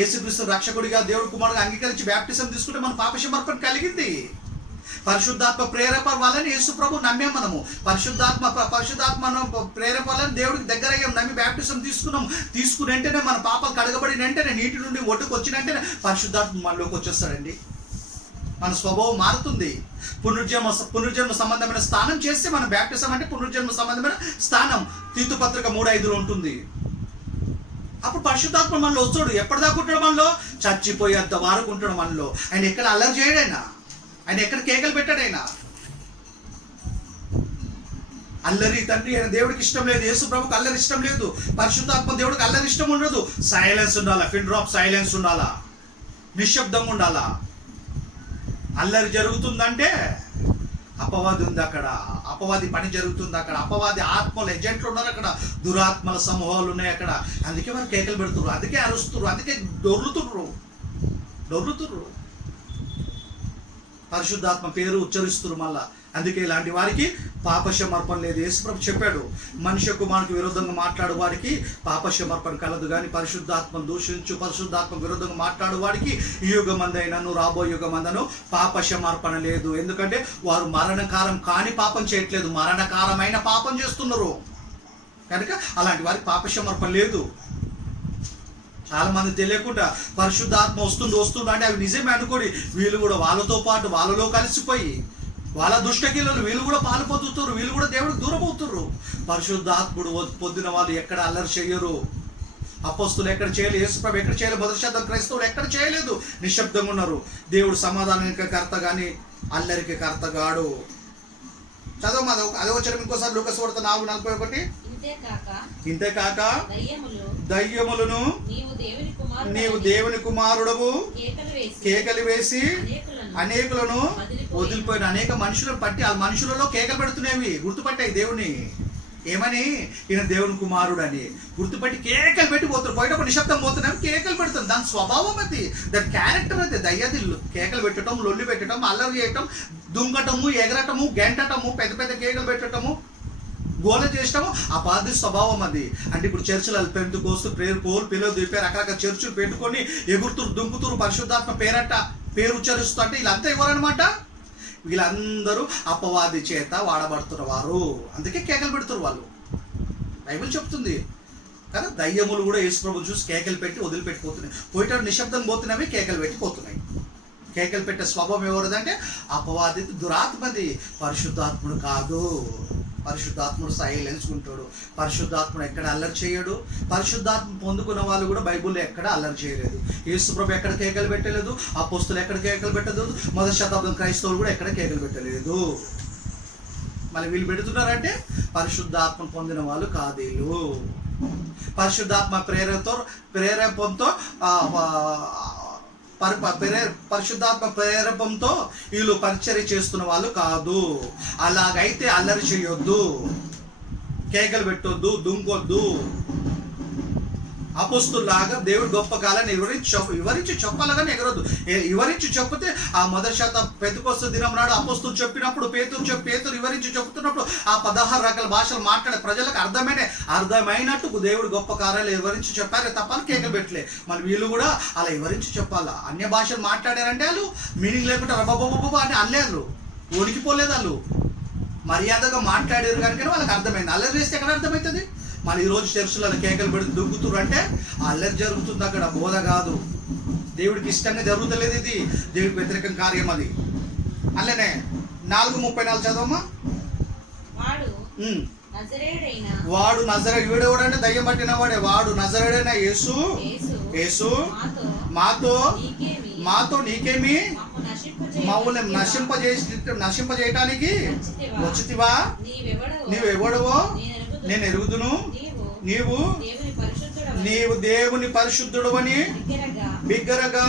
యేసుక్రీస్తు రక్షకుడిగా దేవుడి కుమారుడిగా అంగీకరించి బ్యాప్టిజం తీసుకుంటే మన పాప క్షమాపణ కలిగింది. పరిశుద్ధాత్మ ప్రేరేపణ వల్లని యేసుప్రభు నమ్మాం మనము. పరిశుద్ధాత్మను ప్రేరేపణ వల్లని దేవుడికి దగ్గర అయ్యాం, నమ్మి బ్యాప్టిజం తీసుకుని వెంటనే మన పాపాలు కడగబడిన వెంటనే, నీటి నుండి ఒడ్డుకు వచ్చిన వెంటనే పరిశుద్ధాత్మ మనలోకి వచ్చేస్తాడండి. మన స్వభావం మారుతుంది. పునర్జన్మ సంబంధమైన స్థానం చేస్తే మన బ్యాప్టిజం అంటే పునర్జన్మ సంబంధమైన స్థానం. తీతు పత్రిక 3:5 ఉంటుంది. అప్పుడు పరిశుద్ధాత్మ మనలో వస్తాడు. ఎప్పటిదాకా ఉంటాడు మనలో? చచ్చిపోయేంత వరకు ఉంటాడు మనలో. ఆయన ఎక్కడ అల్లరి చేయడైనా, ఆయన ఎక్కడ కేకలు పెట్టాడైనా. అల్లరి తండ్రి ఆయన దేవుడికి ఇష్టం లేదు. యేసు ప్రభుకి అల్లరి ఇష్టం లేదు. పరిశుద్ధాత్మ దేవుడికి అల్లరి ఇష్టం ఉండదు. సైలెన్స్ ఉండాలా, పిన్ డ్రాప్ సైలెన్స్ ఉండాలా, నిశ్శబ్దంగా ఉండాలా. అల్లరి జరుగుతుందంటే అపవాది ఉంది అక్కడ, అపవాది పని జరుగుతుంది అక్కడ, అపవాది ఆత్మలు ఏజెంట్లు ఉన్నారు అక్కడ, దురాత్మల సమూహాలు ఉన్నాయి అక్కడ. అందుకే వారు కేకలు పెడుతున్నారు, అందుకే అరుస్తున్నారు, అందుకే దొరుకుతుర్రు, పరిశుద్ధాత్మ పేరు ఉచ్చరిస్తున్నారు మళ్ళా. అందుకే ఇలాంటి వారికి పాపక్షమార్పణ లేదు. యేసుప్రభు చెప్పాడు, మనుష్య కుమారునికి విరుద్ధంగా మాట్లాడు వాడికి పాపక్షమార్పణ కలదు, కానీ పరిశుద్ధాత్మను దూషించు పరిశుద్ధాత్మ విరుద్ధంగా మాట్లాడు వాడికి ఈ యుగమందైనను రాబో యుగమందను పాపక్షమార్పణ లేదు. ఎందుకంటే వారు మరణకారం కాని పాపం చేయట్లేదు, మరణకారమైన పాపం చేస్తున్నారు. కనుక అలాంటి వారికి పాపక్షమార్పణ లేదు. చాలా మంది తెలియకుండా పరిశుద్ధాత్మ వస్తుంది అంటే అవి నిజమే అనుకోని వీళ్ళు కూడా వాళ్ళతో పాటు వాళ్ళలో కలిసిపోయి వాళ్ళ దుష్టకిల్లలు వీళ్ళు కూడా పాలు పొందుతారు, వీళ్ళు కూడా దేవుడికి దూరం అవుతుర్రు. పరిశుద్ధాత్ముడు పొందిన వాళ్ళు ఎక్కడ అల్లరి చేయరు. అపోస్తులు ఎక్కడ చేయలేదు, యేసుప్రభు ఎక్కడ చేయలేదు, మొదటి శతాబ్దం క్రైస్తవులు ఎక్కడ చేయలేదు, నిశ్శబ్దంగా ఉన్నారు. దేవుడు సమాధానానికి కర్త కానీ అల్లరికి కర్త గాడు. చదవ మాది అదే వచ్చిన ఇంకోసారి లూకా సువార్త 4:41. ఇంతేకాక దయ్యములను నీవు దేవుని కుమారుడవు కేకలు వేసి అనేకులను వదిలిపోయిన అనేక మనుషులను పట్టి ఆ మనుషులలో కేకలు పెడుతున్నాయి, గుర్తుపట్టాయి దేవుని ఏమని, ఈయన దేవుని కుమారుడు అని గుర్తుపట్టి కేకలు పెట్టి పోతున్నారు. పోయేటప్పుడు నిశ్శబ్దం పోతున్నాం, కేకలు పెడుతుంది. దాని స్వభావం అది, దాని క్యారెక్టర్ అది. దయ్యాదిల్లు కేకలు పెట్టడం, లొల్లి పెట్టడం, అల్లరి చేయటం, దుంగటము, ఎగరటము, గెంటటము, పెద్ద పెద్ద కేకలు పెట్టడము, గోల చేసటము అపాది స్వభావం అది. అంటే ఇప్పుడు చర్చిలు పెంతుకోస్తూ ప్రేరు పోలు పిల్లలు దింపే రకరకాల చర్చిలు పెట్టుకొని ఎగురుతురు దుంకుతురు పరిశుద్ధాత్మ పేరు ఉచ్చరిస్తూ. అంటే వీళ్ళంతా ఎవరనమాట, వీళ్ళందరూ అపవాది చేత వాడబడుతున్న వారు, అందుకే కేకలు పెడుతున్నారు వాళ్ళు. బైబిల్ చెప్తుంది కదా, దయ్యములు కూడా యేసుప్రభు చూసి కేకలు పెట్టి వదిలిపెట్టిపోతున్నాయి. పోయేటప్పుడు నిశ్శబ్దం పోతున్నవి, కేకలు పెట్టిపోతున్నాయి. కేకలు పెట్టే స్వభావం ఎవరిదంటే అపవాది, దురాత్మది, పరిశుద్ధాత్ముడు కాదు. పరిశుద్ధాత్ముడు సైలెన్స్ ఉంటాడు. పరిశుద్ధాత్ముడు ఎక్కడ అల్లరి చేయడు. పరిశుద్ధాత్మ పొందుకున్న వాళ్ళు కూడా బైబుల్లో ఎక్కడ అల్లరి చేయలేదు. యేసుప్రభు ఎక్కడ కేకలు పెట్టలేదు, అపోస్తులు ఎక్కడ కేకలు పెట్టలేదు, మొదటి శతాబ్దం క్రైస్తవులు కూడా ఎక్కడ కేకలు పెట్టలేదు. మళ్ళీ వీళ్ళు పెడుతున్నారంటే పరిశుద్ధాత్మ పొందిన వాళ్ళు కాదేలు. పరిశుద్ధాత్మ ప్రేరేపంతో పరిశుద్ధాత్మ ప్రేరేపంతో వీళ్ళు పరిచర్య చేస్తున్న వాళ్ళు కాదు. అలాగైతే అల్లరి చేయొద్దు, కేకలు పెట్టొద్దు, దుంకొద్దు. అపోస్తుల్లాగా దేవుడు గొప్ప కాలాన్ని వివరించి చెప్పాలని ఎగరొద్దు. వివరించి చెప్పితే ఆ మొదటి శాతం పెంతెకొస్తు దినం నాడు అపోస్తులు చెప్పినప్పుడు పేతురు వివరించి చెప్తున్నప్పుడు ఆ 16 రకాల భాషలు మాట్లాడే ప్రజలకు అర్థమైనట్టు దేవుడు గొప్ప కార్యాలు వివరించి చెప్పారే తప్ప కేకలు పెట్టలే. మరి వీళ్ళు కూడా అలా వివరించి చెప్పాలా. అన్య భాషలు మాట్లాడారంటే వాళ్ళు మీనింగ్ లేకుండా రబ్బబ్బబ్బ అని అనలేరు, వణికిపోలేదు. వాళ్ళు మర్యాదగా మాట్లాడారు కనుక వాళ్ళకి అర్థమైంది. అల్లరి చేస్తే ఎక్కడ అర్థమవుతుంది? మన ఈరోజు చర్చిలలో కేకలు పెడితే దుంకుతురు అంటే అల్లరి జరుగుతుంది, అక్కడ బోధ కాదు. దేవుడికి ఇష్టంగా జరుగుతలేదు, ఇది దేవుడికి వ్యతిరేకం కార్యం అది. అల్లనే 4:34 చదవమ్మా. వాడు వీడేవాడంటే దయ్యం పట్టిన వాడే. వాడు నజరేడైన యేసు మాతో నీకేమి, మమ్మల్ని నశింపజేయటానికి వచ్చితివా? నీవెవడవో నేను ఎరుగుదును, నీవు దేవుని పరిశుద్ధుడు అని బిగ్గరగా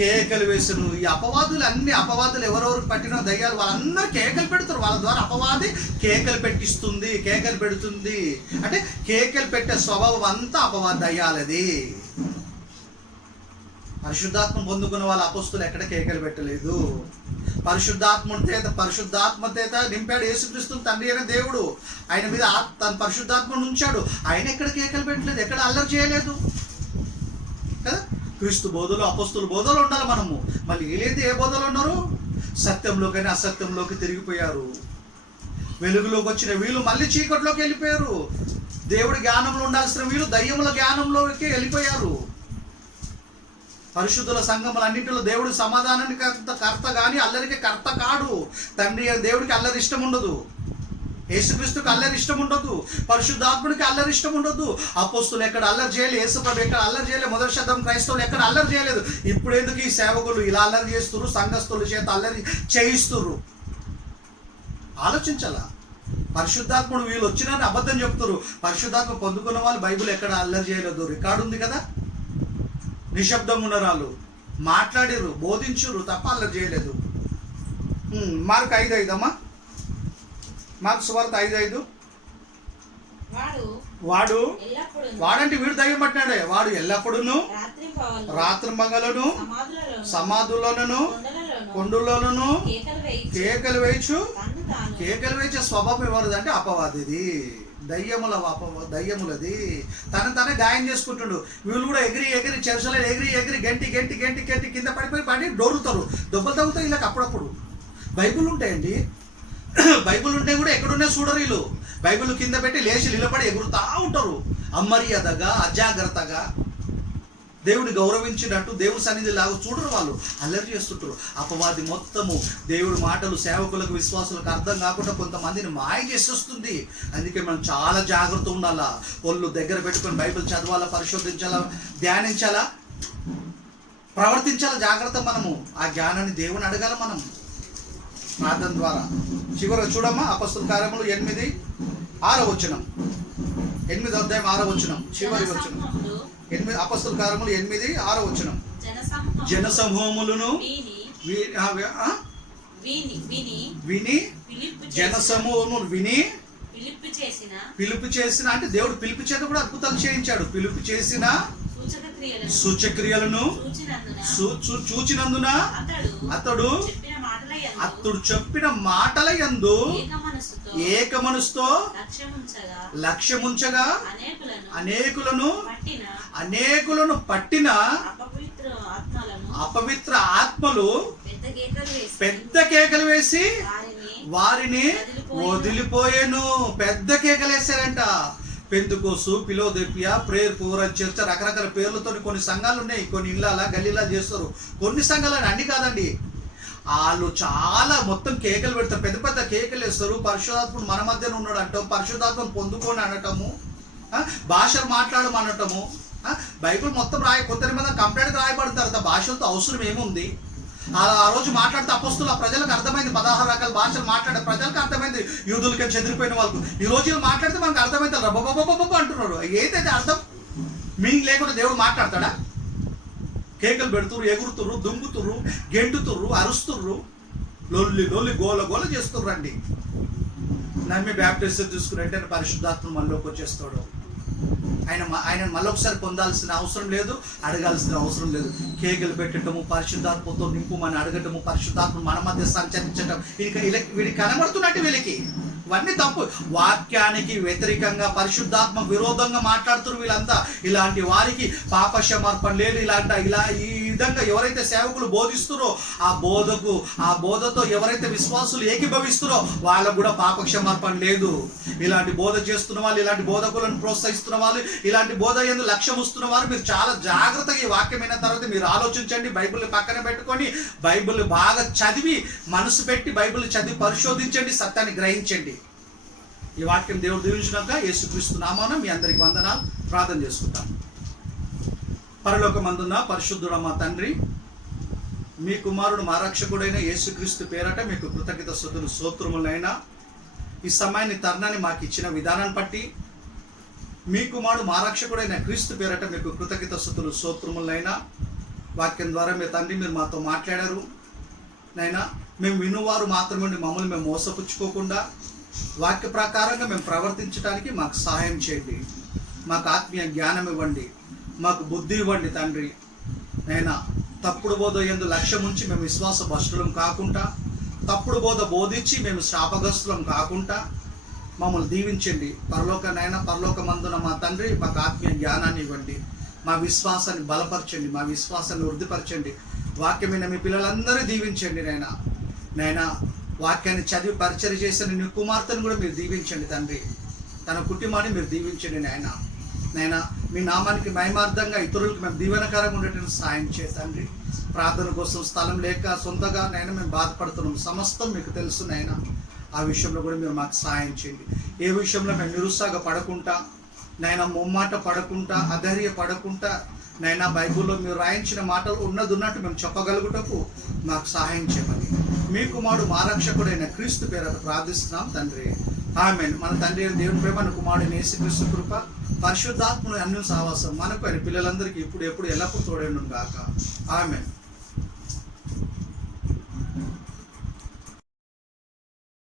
కేకలు వేసును. ఈ అపవాదులు ఎవరెవరికి పట్టిన దయ్యాలు వాళ్ళందరూ కేకలు పెడతారు. వాళ్ళ ద్వారా అపవాది కేకలు పెట్టిస్తుంది, కేకలు పెడుతుంది. అంటే కేకలు పెట్టే స్వభావం అంతా అపవాది దయ్యాలది. పరిశుద్ధాత్మ పొందుకున్న వాళ్ళ అపోస్తులు ఎక్కడ కేకలు పెట్టలేదు. పరిశుద్ధాత్మ చేత నింపాడు యేసుక్రీస్తు తండ్రి అయిన దేవుడు. ఆయన మీద తన పరిశుద్ధాత్మను ఉంచాడు. ఆయన ఎక్కడ కేకలు పెట్టలేదు, ఎక్కడ అల్లరి చేయలేదు కదా. క్రీస్తు బోధలు అపోస్తుల బోధలు ఉండాలి మనము. మళ్ళీ వీళ్ళైతే ఏ బోధలు ఉన్నారు? సత్యంలోకైనా అసత్యంలోకి తిరిగిపోయారు. వెలుగులోకి వచ్చిన వీళ్ళు మళ్ళీ చీకట్లోకి వెళ్ళిపోయారు. దేవుడి జ్ఞానంలో ఉండాల్సిన వీళ్ళు దయ్యముల జ్ఞానంలోకి వెళ్ళిపోయారు. పరిశుద్ధుల సంఘములన్నింటిలో దేవుడు సమాధానానికి కర్త కానీ అల్లరికి కర్త కాడు. తండ్రి దేవుడికి అల్లరి ఇష్టం ఉండదు, యేసుక్రీస్తుకి అల్లరి ఇష్టం ఉండదు, పరిశుద్ధాత్ముడికి అల్లరి ఇష్టం ఉండదు. అపోస్తులు ఎక్కడ అల్లరి చేయలేదు, యేసుప్రభు ఎక్కడ అల్లరి చేయలేదు, మొదటి శతాబ్దం క్రైస్తవులు ఎక్కడ అల్లరి చేయలేదు. ఇప్పుడు ఎందుకు ఈ సేవకులు ఇలా అల్లరి చేస్తున్నారు, సంఘస్థుల చేత అల్లరి చేయిస్తున్నారు? ఆలోచించాలా. పరిశుద్ధాత్ముడు వీళ్ళు వచ్చినారని అబద్ధం చెప్తున్నారు. పరిశుద్ధాత్మ పొందుకున్న వాళ్ళు బైబిల్ ఎక్కడ అల్లరి చేయలేదు, రికార్డు ఉంది కదా. నిశ్శబ్దంగా ఉన్నారు, వాళ్ళు మాట్లాడిరు, బోధించురు తప్ప అల్లరి చేయలేదు. మార్కు 5:5 అమ్మా. మార్కు సువార్త 5:5. వాడంటే వీడు దయ్యం పట్టినాడే. వాడు ఎల్లప్పుడూ రాత్రి మగలను సమాధులను కొండలోను కేకలు వేయించే స్వభావం ఎవరిది అంటే అపవాదిది, దయ్యములది. తనే గాయం చేసుకుంటుండు. వీళ్ళు కూడా ఎగిరి చెరసలో ఎగిరి గంటి కింద పడి డోరుతారు, దెబ్బలు తగ్గుతాయి వీళ్ళకి అప్పుడప్పుడు. బైబుల్ ఉంటాయండి, బైబుల్ ఉంటే కూడా ఎక్కడున్నా చూడరు వీళ్ళు. బైబిల్ కింద పెట్టి లేచి నిలబడి ఎగురుతా ఉంటారు, అమర్యాదగా అజాగ్రత్తగా. దేవుడిని గౌరవించినట్టు దేవుడి సన్నిధి లాగా చూడరు, వాళ్ళు అల్లరి చేస్తుంటారు. అపవాది మొత్తము దేవుడి మాటలు సేవకులకు విశ్వాసులకు అర్థం కాకుండా కొంతమందిని మాయ చేసేస్తుంది. అందుకే మనం చాలా జాగ్రత్త ఉండాలా. ఒళ్ళు దగ్గర పెట్టుకొని బైబిల్ చదవాలా, పరిశోధించాలా, ధ్యానించాలా, ప్రవర్తించాలా జాగ్రత్త. మనము ఆ జ్ఞానాన్ని దేవుని అడగాల మనం ప్రార్థన ద్వారా. చివరి చూడమ్మా, అపొస్తలుల కార్యములు 8:6 వచనం, 8వ అధ్యాయం 6వ వచనం, చివరి వచనం. అపొస్తలుల కార్యములు 8:6 వచనం. జనసమూహములను విని పిలుపు చేసిన అంటే దేవుడు పిలుపు చేత కూడా అద్భుతాలు చేయించాడు. పిలుపు చేసిన సూచక్రియలను చూచినందున అతడు చెప్పిన మాటల యందు ఏక మనసుతో లక్ష్యముంచగా అనేకులను పట్టిన అపవిత్ర ఆత్మలు పెద్ద కేకలు వేసి వారిని వదిలిపోయాను. పెద్ద కేకలు వేసారంట. పెంతుకోసు, ఫిలదెల్ఫియా, ప్రేయర్ పూరన్ చర్చ, రకరకాల పేర్లతో కొన్ని సంఘాలు ఉన్నాయి. కొన్ని ఇళ్ళలా గల్లీలా చేస్తారు. కొన్ని సంఘాలని అన్ని కాదండి, వాళ్ళు చాలా మొత్తం కేకలు పెడతారు, పెద్ద పెద్ద కేకలు వేస్తారు. పరిశుద్ధాత్ముడు మన మధ్యన ఉన్నాడు అంటాం, పరిశుద్ధాత్మను పొందుకొని అనటము, భాషలు మాట్లాడమనటము. బైబిల్ మొత్తం కొత్త నిబంధన కంప్లీట్గా రాయబడతారు. భాషలతో అవసరం ఏముంది? ఆ రోజు మాట్లాడితే అపొస్తలులు ఆ ప్రజలకు అర్థమైంది. 16 రకాల భాషలు మాట్లాడే ప్రజలకు అర్థమైంది. యూదులకి చెదిరిపోయిన వాళ్ళకు ఈ రోజు మాట్లాడితే మనకు అర్థమైతే రబ్బ అంటున్నాడు. ఏదైతే అర్థం మీనింగ్ లేకుండా దేవుడు మాట్లాడతాడా? కేకలు పెడుతుర్రు, ఎగురుతుర్రు, దుంగుతుర్రు, గెంటుతుర్రు, అరుస్తుర్రు, లొల్లి గోల చేస్తుర్రు అండి. నమ్మి బ్యాప్టిస్ట్ తీసుకున్నట్టే పరిశుద్ధాత్మ మనలోకి వచ్చేస్తాడు. ఆయన మళ్ళొకసారి పొందాల్సిన అవసరం లేదు, అడగాల్సిన అవసరం లేదు. కేకలు పెట్టడము, పరిశుద్ధాత్మతో నింపుమని అడగటము, పరిశుద్ధాత్మ మన మధ్య సంచరించడం, వీడికి కనబడుతున్నట్టు వీళ్ళకి ఇవన్నీ తప్పు. వాక్యానికి వ్యతిరేకంగా పరిశుద్ధాత్మ విరోధంగా మాట్లాడుతున్నారు వీళ్ళంతా. ఇలాంటి వారికి పాప క్షమాపణ లేదు. ఈ విధంగా ఎవరైతే సేవకులు బోధిస్తారో ఆ బోధతో ఎవరైతే విశ్వాసులు ఏకీభవిస్తారో వాళ్ళకు కూడా పాప క్షమాపణ లేదు. ఇలాంటి బోధ చేస్తున్న వాళ్ళు, ఇలాంటి బోధకులను ప్రోత్సహిస్తున్న వాళ్ళు, ఇలాంటి బోధ యందు లక్ష్యం వస్తున్న వారు మీరు చాలా జాగ్రత్తగా ఈ వాక్యం అయిన తర్వాత మీరు ఆలోచించండి. బైబిల్ పక్కన పెట్టుకొని బైబిల్ బాగా చదివి మనసు పెట్టి బైబిల్ చదివి పరిశోధించండి, సత్యాన్ని గ్రహించండి. ఈ వాక్యం దేవుడు దీవించినాక యేసుక్రీస్తు నామాన మీ అందరికి వందనాలు. ప్రార్థన చేసుకుంటాం. పరలోకమందున్న పరిశుద్ధుడ మా తండ్రి, మీ కుమారుడు మా రక్షకుడైన యేసుక్రీస్తు పేరట మీకు కృతజ్ఞత స్తుతులు స్తోత్రములైనా. ఈ సమయాన్ని తరుణాన్ని మాకు ఇచ్చిన విధానాన్ని బట్టి మీ కుమారుడు మా రక్షకుడైన క్రీస్తు పేరట మీకు కృతజ్ఞత స్తుతులు స్తోత్రములైనా. వాక్యం ద్వారా మీ తండ్రి మీరు మాతో మాట్లాడారు నైనా. మేము వినువారు మాత్రమే మమ్మల్ని మేము మోసపుచ్చుకోకుండా వాక్య ప్రకారంగా మేము ప్రవర్తించడానికి మాకు సహాయం చేయండి. మాకు ఆత్మీయ జ్ఞానం ఇవ్వండి, మాకు బుద్ధి ఇవ్వండి తండ్రి నైనా. తప్పుడు బోధ యందు లక్ష్యం ఉంచి మేము విశ్వాస భ్రష్టులం కాకుండా, తప్పుడు బోధ బోధించి మేము శాపగ్రస్తులం కాకుండా మమ్మల్ని దీవించండి. పరలోకమందున మా తండ్రి మాకు ఆత్మీయ జ్ఞానాన్ని ఇవ్వండి, మా విశ్వాసాన్ని బలపరచండి, మా విశ్వాసాన్ని వృద్ధిపరచండి. వాక్యమైన మీ పిల్లలందరూ దీవించండి నైనా. వాక్యాన్ని చదివి పరిచయం చేసిన నీ కుమార్తెను కూడా మీరు దీవించండి తండ్రి. తన కుటుంబాన్ని మీరు దీవించండి నైనా. మీ నామానికి మహిమార్థంగా ఇతరులకు మేము దీవెనకరంగా ఉండేటువంటి సాయం చేయండి. ప్రార్థన కోసం స్థలం లేక సొంతగా నైనా మేము బాధపడుతున్నాం. సమస్తం మీకు తెలుసు నైనా. ఆ విషయంలో కూడా మీరు మాకు సహాయం చేయండి. ఏ విషయంలో మేము నిరుత్సాహపడకుండా నైనా, మొమ్మాట పడకుండా, అధైర్య పడకుండా నైనా, బైబిల్లో మీరు రాయించిన మాటలు ఉన్నట్టు మేము చెప్పగలుగుటకు మాకు సహాయం చేయమని మీ కుమారుడు మా రక్షకుడైన క్రీస్తు పేరట ప్రార్థిస్తున్నాం తండ్రి. ఆమేన్. మన తండ్రి దేవుని ప్రేమ, మన కుమారుడు యేసుక్రీస్తు కృప, పరిశుద్ధాత్మను అన్య సహవాసం మనకు ఆయన పిల్లలందరికీ ఇప్పుడు ఎప్పుడు ఎల్లప్పుడూ తోడేండును గాక. ఆమేన్.